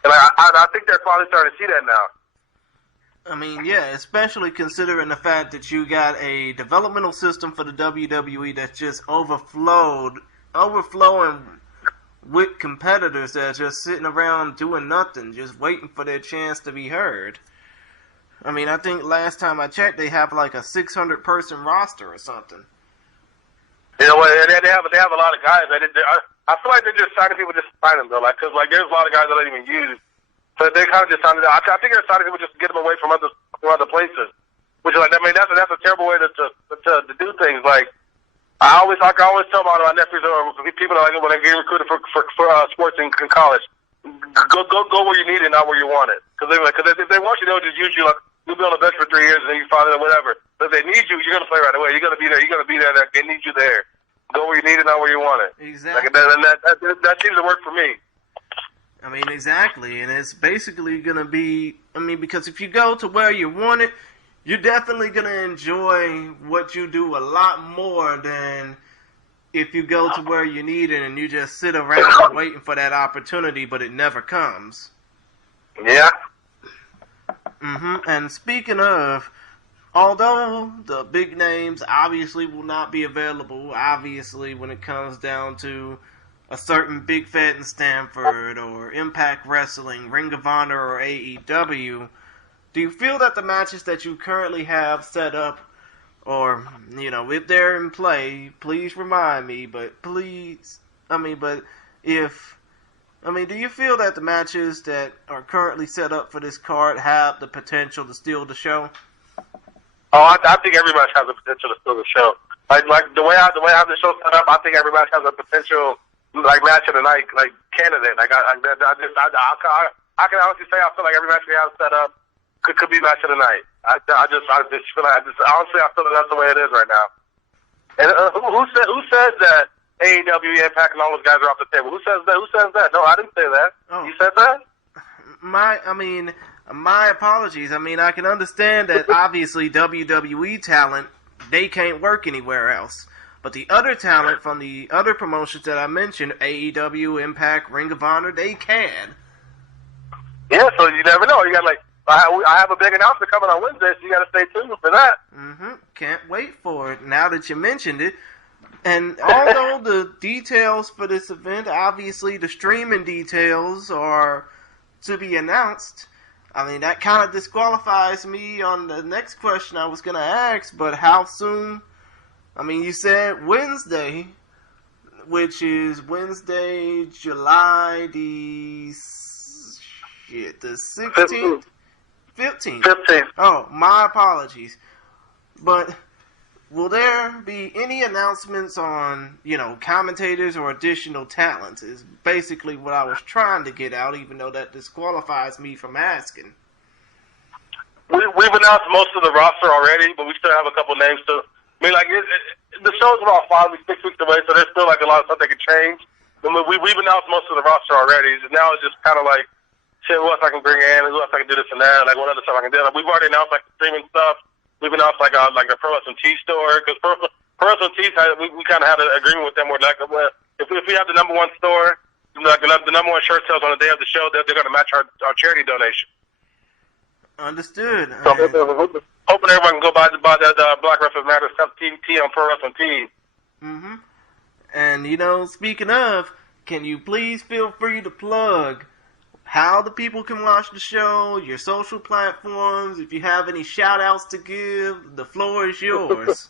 And I think they're finally starting to see that now. I mean, yeah, especially considering the fact that you got a developmental system for the WWE that's just overflowing with competitors that are just sitting around doing nothing, just waiting for their chance to be heard. I mean, I think last time I checked, they have like a 600-person roster or something. They have a lot of guys. I feel like they're just signing people just to sign them though, because there's a lot of guys that don't even use. So they kind of just signed them. I think they're signing people just to get them away from other places. Which that's a terrible way to do things. Like I always tell my nephews or people that when I get recruited for sports in college, go where you need it, not where you want it. Because if they want you, they'll just use you like. You'll be on the bench for 3 years and then you find it or whatever. But if they need you, you're going to play right away. You're going to be there. You're going to be there. They need you there. Go where you need it, not where you want it. Exactly. That seems to work for me. I mean, exactly. And it's basically going to be, because if you go to where you want it, you're definitely going to enjoy what you do a lot more than if you go to where you need it and you just sit around waiting for that opportunity, but it never comes. Yeah. And speaking of, although the big names obviously will not be available, obviously when it comes down to a certain Big Fat in Stanford or Impact Wrestling, Ring of Honor, or AEW, do you feel that the matches that you currently have set up, or, if they're in play, please remind me, do you feel that the matches that are currently set up for this card have the potential to steal the show? Oh, I think every match has the potential to steal the show. Like the way I have the show set up, I think every match has a potential match of the night candidate. I can honestly say I feel like every match we have set up could be match of the night. I just feel like honestly I feel like that's the way it is right now. And who says that AEW, Impact, and all those guys are off the table? Who says that? Who says that? No, I didn't say that. Oh. You said that? My apologies. I mean, I can understand that obviously WWE talent, they can't work anywhere else. But the other talent from the other promotions that I mentioned, AEW, Impact, Ring of Honor, they can. Yeah, so you never know. You got I have a big announcement coming on Wednesday, so you got to stay tuned for that. Can't wait for it. Now that you mentioned it, and although the details for this event, obviously the streaming details are to be announced, I mean that kind of disqualifies me on the next question I was gonna ask. But how soon? I mean, you said Wednesday, which is Wednesday, July the 16th? 15th. Oh, my apologies. But will there be any announcements on, commentators or additional talent is basically what I was trying to get out, even though that disqualifies me from asking. We've announced most of the roster already, but we still have a couple names to... I mean, the show's about 6 weeks away, so there's still a lot of stuff that could change. We've announced most of the roster already. Now it's just kind of shit, who else I can bring in, who else I can do this and that, what other stuff I can do. We've already announced the streaming stuff. We've announced the Pro Wrestling Tee store, because Pro Wrestling Tees, we kind of had an agreement with them where if we have the number one store, the number one shirt sales on the day of the show, they're going to match our charity donation. Understood. So hoping everyone can go buy that Black Wrestling Matters tee on Pro Wrestling Tees. And, speaking of, can you please feel free to plug how the people can watch the show, your social platforms, if you have any shout-outs to give, the floor is yours.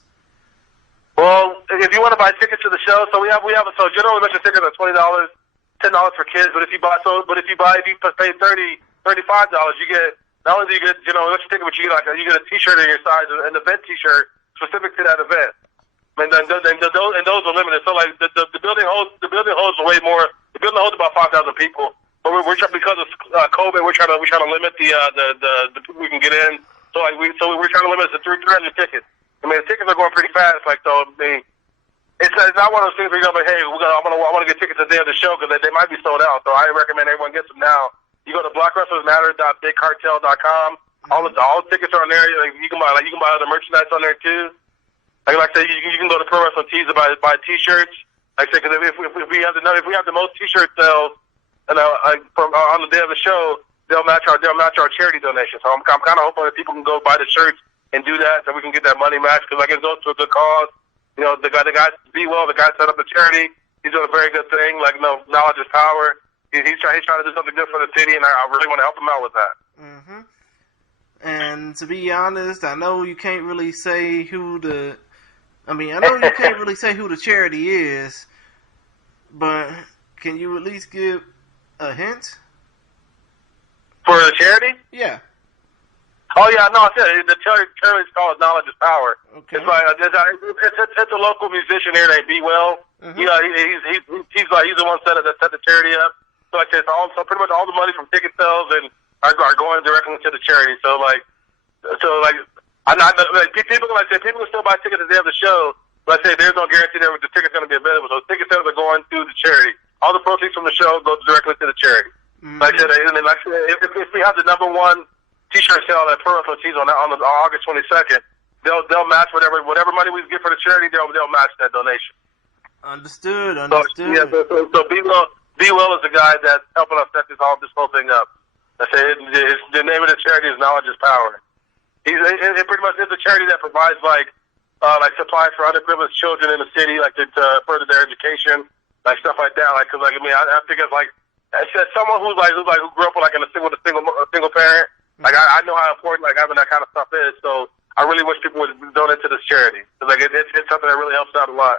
Well, if you want to buy tickets to the show, so general admission tickets are $20, $10 for kids, but if you pay $35, you get, not only do you get general admission ticket, but you get a t-shirt in your size, an event t-shirt specific to that event. And those are limited. So the building holds way more. The building holds about 5,000 people. But we're trying, because of COVID, we're trying to limit the people we can get in. So we're trying to limit it to 300 tickets. I mean, the tickets are going pretty fast. It's not one of those things where you're gonna be, hey, I want to get tickets the day of the show, because they might be sold out. So I recommend everyone gets them now. You go to blackwrestlersmatter.bigcartel.com. All the tickets are on there. You can buy other merchandise on there too. Like I say, you can go to Pro Wrestling Tees to buy t-shirts. Like I say, because if we have the most t-shirt sales, on the day of the show, they'll match our charity donation. So I'm kind of hoping that people can go buy the shirts and do that, so we can get that money matched, because it goes to a good cause. The guy Be Well, the guy set up the charity. He's doing a very good thing. Knowledge is power. He's trying to do something good for the city, and I really want to help him out with that. And to be honest, I know you can't really say who the charity is, but can you at least give a hint? For the charity? Yeah. Oh yeah, no, the charity is called Knowledge is Power. Okay. It's a local musician here named Be Well. He's the one that set the charity up. So like I said, so pretty much all the money from ticket sales and are going directly to the charity. So people can still buy tickets the day of the show, but I say there's no guarantee that the ticket's going to be available. So ticket sales are going to the charity. All the proceeds from the show go directly to the charity. Like I said, if we have the number one t-shirt sale at Pro Wrestling Tees on August 22nd, they'll match whatever money we get for the charity. They'll match that donation. Understood. So Be Well is the guy that's helping us set this whole thing up. I say the name of the charity is Knowledge is Power. It pretty much is a charity that provides supplies for underprivileged children in the city, to further their education, stuff like that. I think it's someone who grew up in a single parent. I know how important having that kind of stuff is. So I really wish people would donate to this charity, because it's something that really helps out a lot.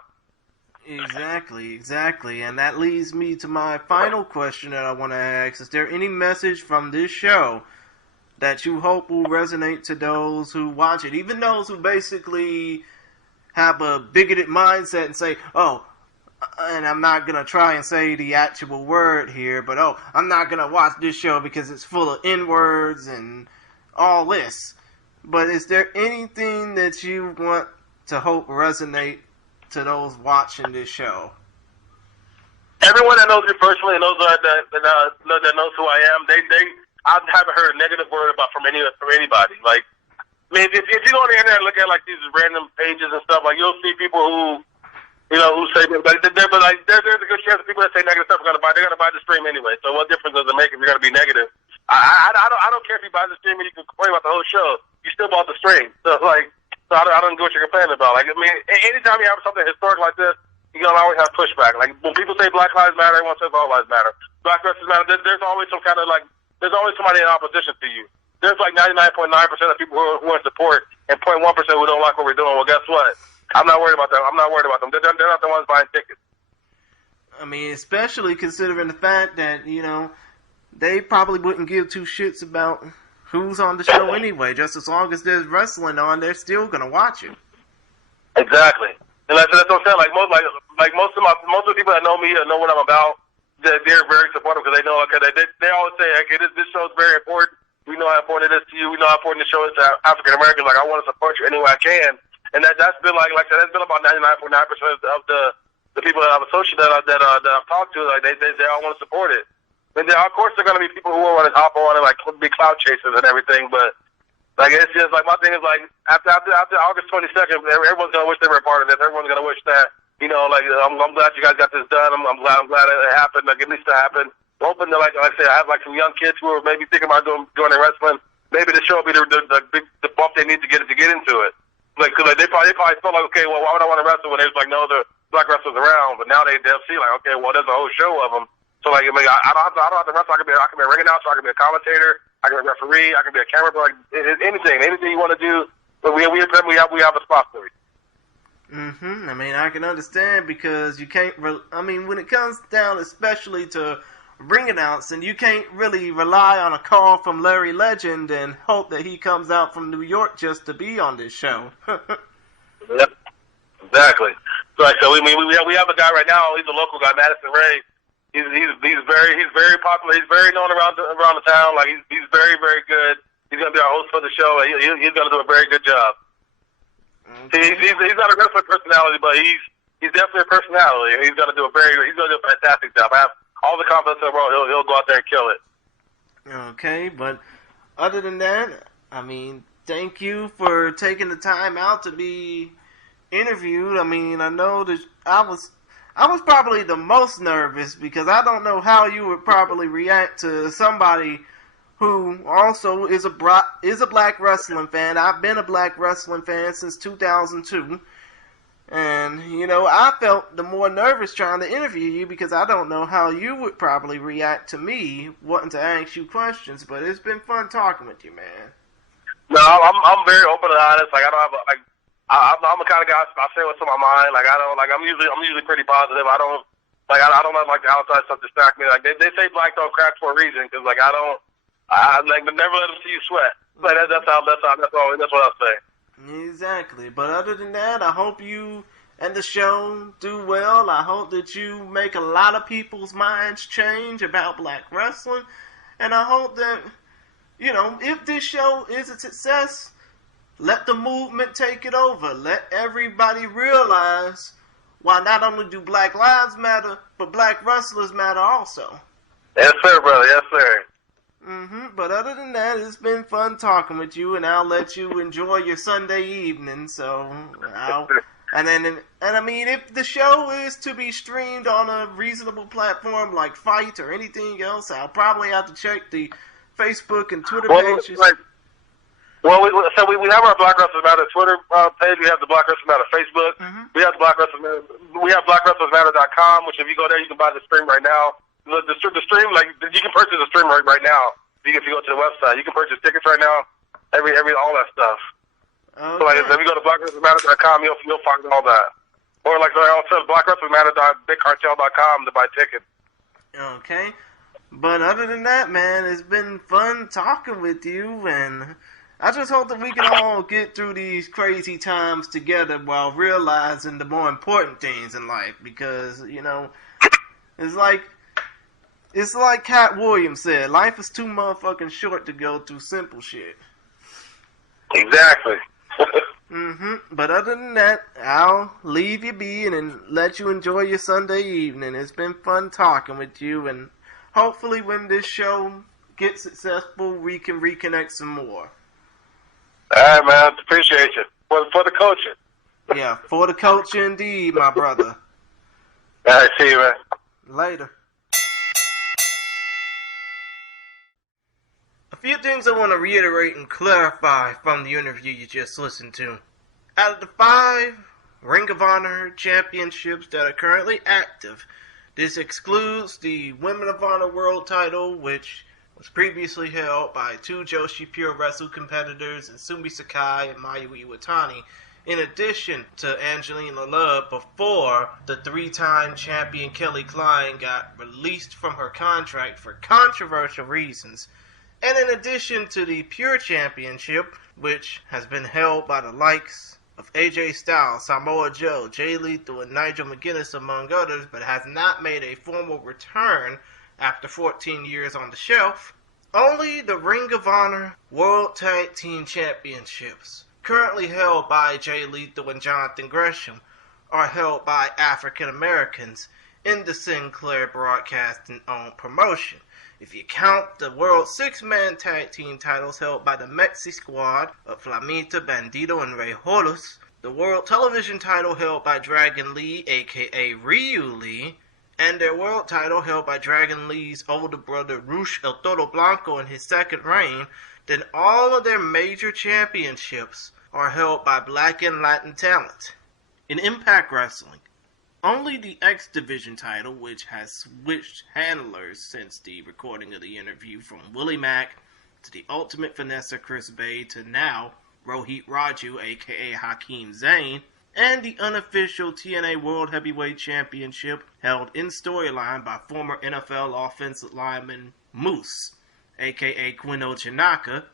Exactly. And that leads me to my final question that I want to ask. Is there any message from this show that you hope will resonate to those who watch it, even those who basically have a bigoted mindset and say, and I'm not going to try and say the actual word here, but I'm not going to watch this show because it's full of N-words and all this. But is there anything that you want to hope resonate to those watching this show? Everyone that knows me personally and knows that knows who I am, I haven't heard a negative word from anybody. Like, I mean, if you go on the internet and look at like these random pages and stuff, like you'll see people who say there's a good chance of people that say negative stuff they're gonna buy the stream anyway. So what difference does it make if you're gonna be negative? I don't care if you buy the stream and you can complain about the whole show. You still bought the stream. So I don't know what you're complaining about. Like, I mean, anytime you have something historic like this, you're gonna always have pushback. Like when people say Black Lives Matter, everyone says All Lives Matter. Black Wrestlers Matter. There's always some kind of like, there's always somebody in opposition to you. There's like 99.9% of people who are in support and 0.1% who don't like what we're doing. Well, guess what? I'm not worried about them. I'm not worried about them. They're not the ones buying tickets. I mean, especially considering the fact that, they probably wouldn't give two shits about who's on the show anyway. Just as long as there's wrestling on, they're still gonna watch it. Exactly. And that's what I'm saying. Like most of the people that know me and know what I'm about, they're very supportive because they know. Okay, they always say, okay, this show is very important. We know how important it is to you. We know how important the show is to African Americans. Like, I want to support you any way I can. And that's been like I said, that's been about 99.9% of the people that I've associated that I've talked to. Like, they all want to support it. And then, of course, there are going to be people who want to hop on and like be cloud chasers and everything. But like, it's just like my thing is like after August 22nd, everyone's going to wish they were a part of this. Everyone's going to wish that like I'm glad you guys got this done. I'm glad it happened. Like, it needs to happen. I'm hoping that like I said, I have like some young kids who are maybe thinking about joining wrestling. Maybe the show will be the bump they need to get into it. Like, cause like they probably felt like, okay, well, why would I want to wrestle when there's like no other black wrestlers around? But now they'll see like, okay, well, there's a whole show of them. So like, I mean, I don't have to wrestle. I can be a ring announcer. I can be a commentator. I can be a referee. I can be a camera. Like, anything you want to do. But we have a spot for you. I mean, I can understand because you can't. I mean, when it comes down, especially to ring announcing, you can't really rely on a call from Larry Legend and hope that he comes out from New York just to be on this show. Yep, exactly. So like, so we have a guy right now. He's a local guy, Madison Ray. He's very popular. He's very known around the town. Like, he's very, very good. He's gonna be our host for the show. And he's gonna do a very good job. Okay. He's not a wrestling personality, but he's definitely a personality. He's gonna do a fantastic job. I have all the confidence in the world. He'll go out there and kill it. Okay, but other than that, I mean, thank you for taking the time out to be interviewed. I mean, I know that I was probably the most nervous because I don't know how you would probably react to somebody who also is a black wrestling fan. I've been a black wrestling fan since 2002. And, I felt the more nervous trying to interview you because I don't know how you would probably react to me wanting to ask you questions. But it's been fun talking with you, man. No, I'm very open and honest. Like, I don't have I'm the kind of guy I say what's on my mind. Like, I'm usually pretty positive. I don't let like the outside stuff distract me. Like, they say black don't crack for a reason because like I never let them see you sweat. Like, that's what I say. Exactly. But other than that, I hope you and the show do well. I hope that you make a lot of people's minds change about black wrestling. And I hope that, if this show is a success, let the movement take it over. Let everybody realize why not only do Black Lives Matter, but black wrestlers matter also. Yes, sir, brother. Yes, sir. But other than that, it's been fun talking with you, and I'll let you enjoy your Sunday evening. So, I mean, if the show is to be streamed on a reasonable platform like Fight or anything else, I'll probably have to check the Facebook and Twitter pages. We have our Black Wrestlers Matter Twitter page. We have the Black Wrestlers Matter Facebook. We have the Black Wrestlers Matter. We have BlackWrestlersMatter.com, which if you go there, you can buy the stream right now. The stream, like, you can purchase the stream right now. If you go to the website, you can purchase tickets right now. All that stuff. Okay. So like, if you go to BlackWrestlersMatter.com, you'll find all that. Or like, also BlackWrestlersMatter.BigCartel.com to buy tickets. Okay. But other than that, man, it's been fun talking with you, and I just hope that we can all get through these crazy times together while realizing the more important things in life. Because, it's like Cat Williams said, life is too motherfucking short to go through simple shit. Exactly. But other than that, I'll leave you be and let you enjoy your Sunday evening. It's been fun talking with you, and hopefully when this show gets successful, we can reconnect some more. All right, man. Appreciate you. For the coaching. Yeah, for the culture indeed, my brother. All right, see you, man. Later. A few things I want to reiterate and clarify from the interview you just listened to. Out of the 5 Ring of Honor championships that are currently active, this excludes the Women of Honor World title, which was previously held by 2 Joshi Pure Wrestle competitors, Sumi Sakai and Mayu Iwatani, in addition to Angelina Love, before the 3-time champion Kelly Klein got released from her contract for controversial reasons. And in addition to the Pure Championship, which has been held by the likes of AJ Styles, Samoa Joe, Jay Lethal, and Nigel McGuinness, among others, but has not made a formal return after 14 years on the shelf, only the Ring of Honor World Tag Team Championships, currently held by Jay Lethal and Jonathan Gresham, are held by African Americans in the Sinclair Broadcasting-owned promotion. If you count the World 6-Man Tag Team titles held by the Mexi Squad of Flamita, Bandito, and Rey Horus, the World Television title held by Dragon Lee, aka Ryu Lee, and their World title held by Dragon Lee's older brother Rush El Toro Blanco in his second reign, then all of their major championships are held by Black and Latin talent. In Impact Wrestling, only the X Division title, which has switched handlers since the recording of the interview from Willie Mack to the Ultimate Finesse Chris Bay to now Rohit Raju, aka Hakeem Zayn, and the unofficial TNA World Heavyweight Championship held in storyline by former NFL offensive lineman Moose, aka Quino Chinaka,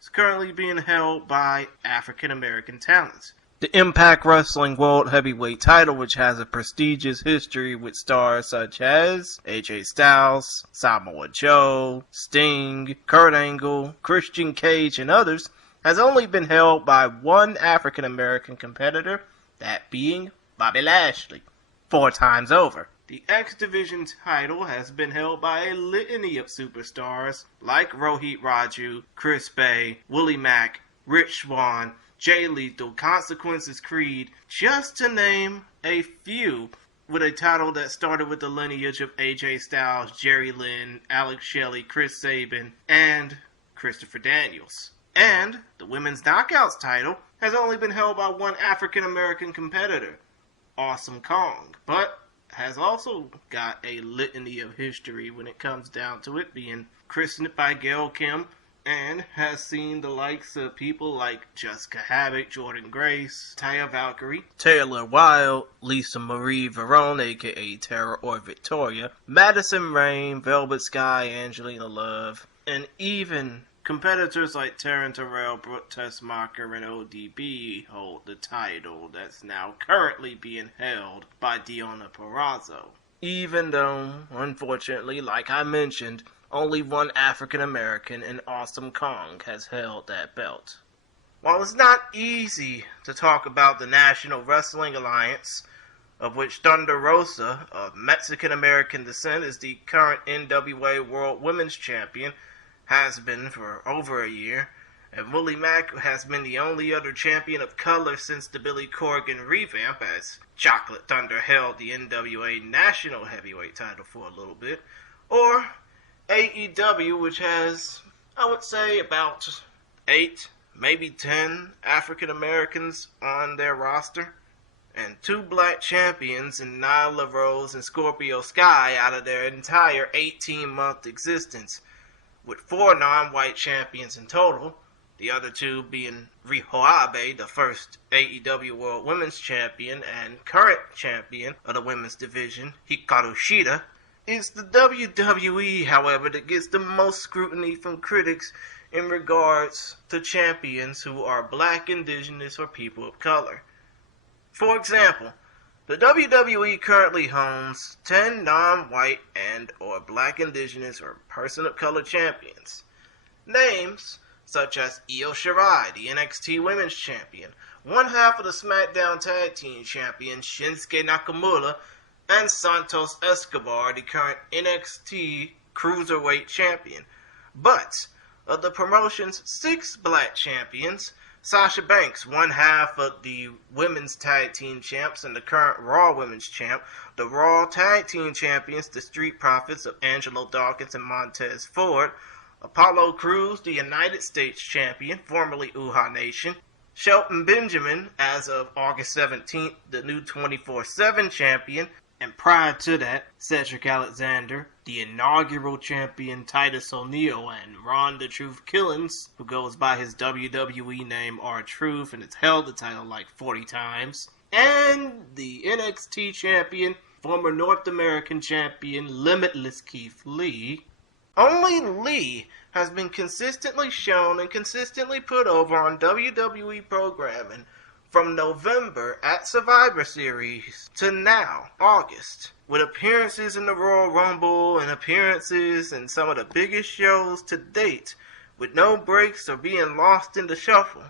is currently being held by African American talent. The Impact Wrestling World Heavyweight title, which has a prestigious history with stars such as AJ Styles, Samoa Joe, Sting, Kurt Angle, Christian Cage, and others, has only been held by one African American competitor, that being Bobby Lashley, 4 times over. The X Division title has been held by a litany of superstars like Rohit Raju, Chris Bay, Willie Mack, Rich Swann, Jay Lethal, Consequences Creed, just to name a few, with a title that started with the lineage of AJ Styles, Jerry Lynn, Alex Shelley, Chris Sabin, and Christopher Daniels. And the Women's Knockouts title has only been held by one African American competitor, Awesome Kong, but has also got a litany of history when it comes down to it, being christened by Gail Kim, and has seen the likes of people like Jessica Havoc, Jordan Grace, Taya Valkyrie, Taylor Wilde, Lisa Marie Verone, aka Tara or Victoria, Madison Rain, Velvet Sky, Angelina Love, and even competitors like Taryn Terrell, Brooke Tessmacher, and ODB hold the title that's now currently being held by Deonna Purrazzo. Even though, unfortunately, like I mentioned, only one African American in Awesome Kong has held that belt. While it's not easy to talk about the National Wrestling Alliance, of which Thunder Rosa, of Mexican American descent, is the current NWA World Women's Champion, has been for over a year, and Willie Mack has been the only other champion of color since the Billy Corgan revamp, as Chocolate Thunder held the NWA National Heavyweight title for a little bit, or AEW, which has, I would say, about 8, maybe 10 African Americans on their roster, and 2 black champions in Nyla Rose and Scorpio Sky out of their entire 18-month existence, with 4 non-white champions in total, the other 2 being Riho Abe, the first AEW World Women's Champion and current champion of the women's division, Hikaru Shida. It's the WWE, however, that gets the most scrutiny from critics in regards to champions who are black, indigenous, or people of color. For example, the WWE currently owns 10 non-white and or black, indigenous, or person of color champions. Names such as Io Shirai, the NXT Women's Champion, one half of the SmackDown Tag Team Champions, Shinsuke Nakamura, and Santos Escobar, the current NXT Cruiserweight Champion. But of the promotion's 6 black champions, Sasha Banks, one half of the Women's Tag Team Champs and the current Raw Women's Champ, the Raw Tag Team Champions, the Street Profits of Angelo Dawkins and Montez Ford, Apollo Crews, the United States Champion, formerly Uhaa Nation, Shelton Benjamin, as of August 17th, the new 24/7 champion, and prior to that, Cedric Alexander, the inaugural champion Titus O'Neil, and Ron the Truth Killings, who goes by his WWE name R-Truth and has held the title like 40 times, and the NXT champion, former North American champion Limitless Keith Lee. Only Lee has been consistently shown and consistently put over on WWE programming from November at Survivor Series to now, August, with appearances in the Royal Rumble and appearances in some of the biggest shows to date, with no breaks or being lost in the shuffle.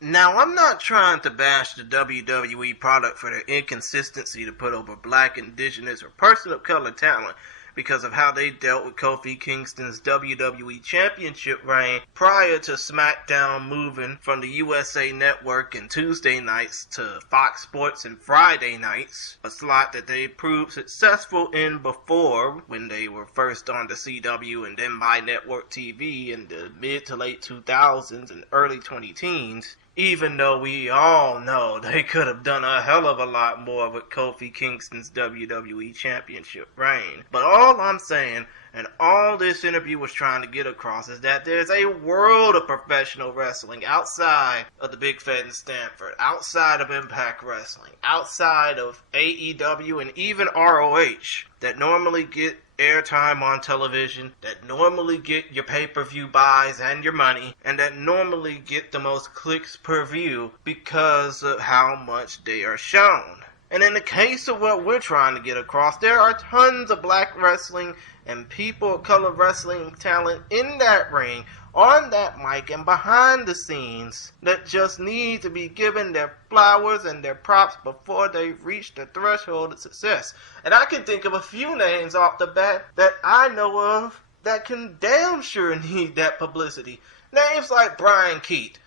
Now, I'm not trying to bash the WWE product for their inconsistency to put over black, indigenous, or person of color talent, because of how they dealt with Kofi Kingston's WWE Championship reign prior to SmackDown moving from the USA Network and Tuesday nights to Fox Sports and Friday nights, a slot that they proved successful in before when they were first on the CW and then My Network TV in the mid to late 2000s and early 2010s. Even though we all know they could have done a hell of a lot more with Kofi Kingston's WWE Championship reign. But all I'm saying, and all this interview was trying to get across, is that there's a world of professional wrestling outside of the Big Fed in Stanford, outside of Impact Wrestling, outside of AEW and even ROH that normally get airtime on television, that normally get your pay-per-view buys and your money, and that normally get the most clicks per view because of how much they are shown. And in the case of what we're trying to get across, there are tons of black wrestling and people of color wrestling talent in that ring, on that mic, and behind the scenes that just need to be given their flowers and their props before they reach the threshold of success. And I can think of a few names off the bat that I know of that can damn sure need that publicity. Names like Brian Keat,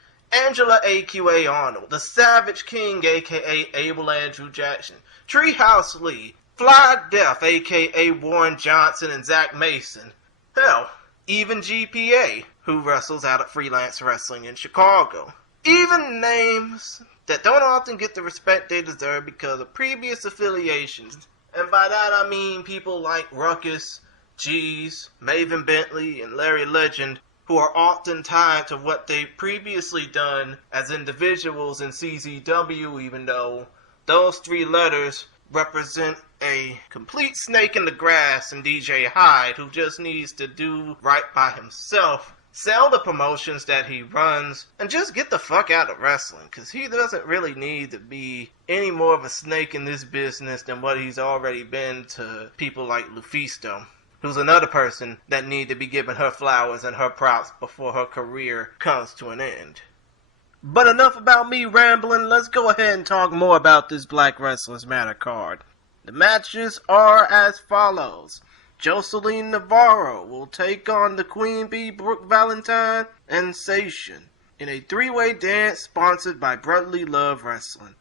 Angela A.Q.A. Arnold, the Savage King, a.k.a. Abel Andrew Jackson, Treehouse Lee, Fly Death, a.k.a. Warren Johnson and Zach Mason. Hell, even GPA, who wrestles out at Freelance Wrestling in Chicago. Even names that don't often get the respect they deserve because of previous affiliations. And by that I mean people like Ruckus, G's, Maven Bentley, and Larry Legend, who are often tied to what they've previously done as individuals in CZW, even though those 3 letters represent a complete snake in the grass in DJ Hyde, who just needs to do right by himself, sell the promotions that he runs, and just get the fuck out of wrestling, because he doesn't really need to be any more of a snake in this business than what he's already been to people like Lufisto, who's another person that need to be given her flowers and her props before her career comes to an end. But enough about me rambling, let's go ahead and talk more about this Black Wrestlers Matter card. The matches are as follows. Jocelyn Navarro will take on the Queen Bee, Brooke Valentine, and Sation in a 3-way dance sponsored by Brotherly Love Wrestling.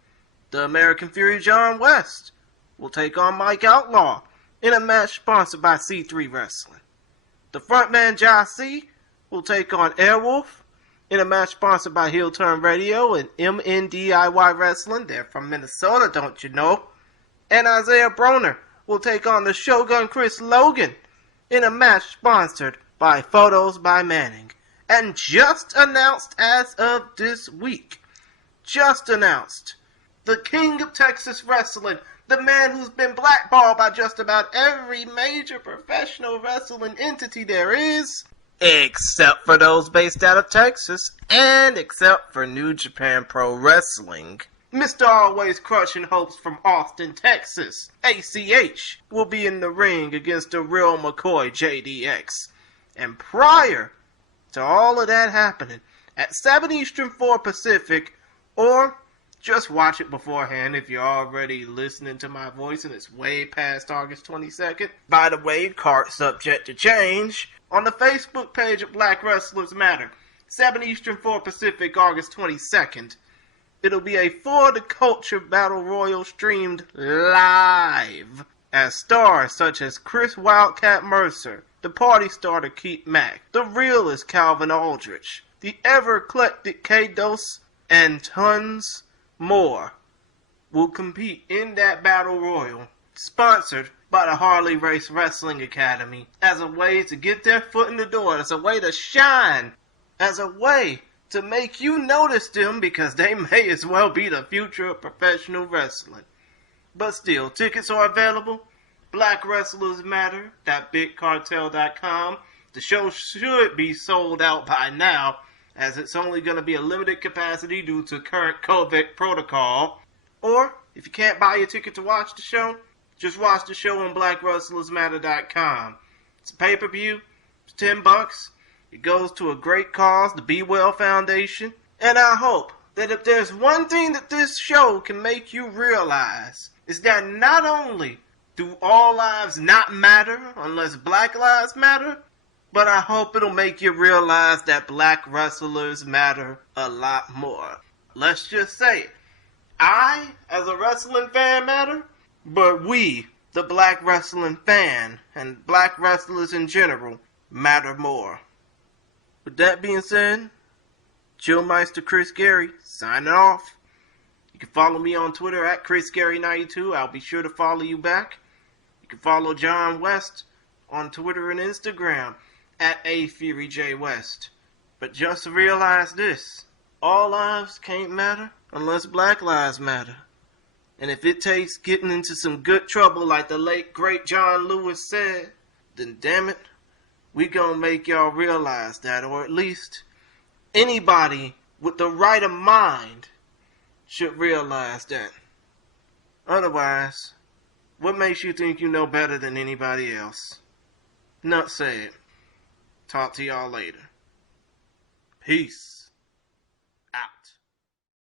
The American Fury Jon West will take on Mike Outlaw in a match sponsored by C3 Wrestling. The frontman Jai will take on Airwolf in a match sponsored by Heel Turn Radio and MNDIY Wrestling. They're from Minnesota, don't you know? And Isaiah Broner will take on the Shogun Chris Logan in a match sponsored by Photos by Manning. And just announced as of this week, the King of Texas Wrestling, the man who's been blackballed by just about every major professional wrestling entity there is, except for those based out of Texas, and except for New Japan Pro Wrestling. Mr. Always Crushing Hopes from Austin, Texas, ACH, will be in the ring against the real McCoy JDX. And prior to all of that happening, at 7 Eastern, 4 Pacific, or just watch it beforehand if you're already listening to my voice and it's way past August 22nd. By the way, card subject to change. On the Facebook page of Black Wrestlers Matter, 7 Eastern, 4 Pacific, August 22nd. It'll be a For the Culture Battle Royal streamed live as stars such as Chris Wildcat Mercer, the Party Starter Keith Mack, the Realist Calvin Aldrich, the ever-eclectic K-Dose, and tons more will compete in that Battle Royal, sponsored by the Harley Race Wrestling Academy, as a way to get their foot in the door, as a way to shine, as a way to make you notice them because they may as well be the future of professional wrestling. But still, tickets are available. Black Wrestlers Matter, BigCartel.com. The show should be sold out by now, as it's only going to be a limited capacity due to current COVID protocol. Or, if you can't buy your ticket to watch the show, just watch the show on BlackWrestlersMatter.com. It's a pay-per-view. It's $10. It goes to a great cause, the Be Well Foundation. And I hope that if there's one thing that this show can make you realize, is that not only do all lives not matter unless black lives matter, but I hope it'll make you realize that black wrestlers matter a lot more. Let's just say it. I, as a wrestling fan, matter, but we, the black wrestling fan, and black wrestlers in general, matter more. With that being said, Chillmeister Chris Gary, signing off. You can follow me on Twitter at ChrisGary92. I'll be sure to follow you back. You can follow Jon West on Twitter and Instagram at AFuryJWest. But just realize this, all lives can't matter unless black lives matter. And if it takes getting into some good trouble like the late great John Lewis said, then damn it, we gonna make y'all realize that, or at least anybody with the right of mind should realize that. Otherwise, what makes you think you know better than anybody else? Not said. Talk to y'all later. Peace.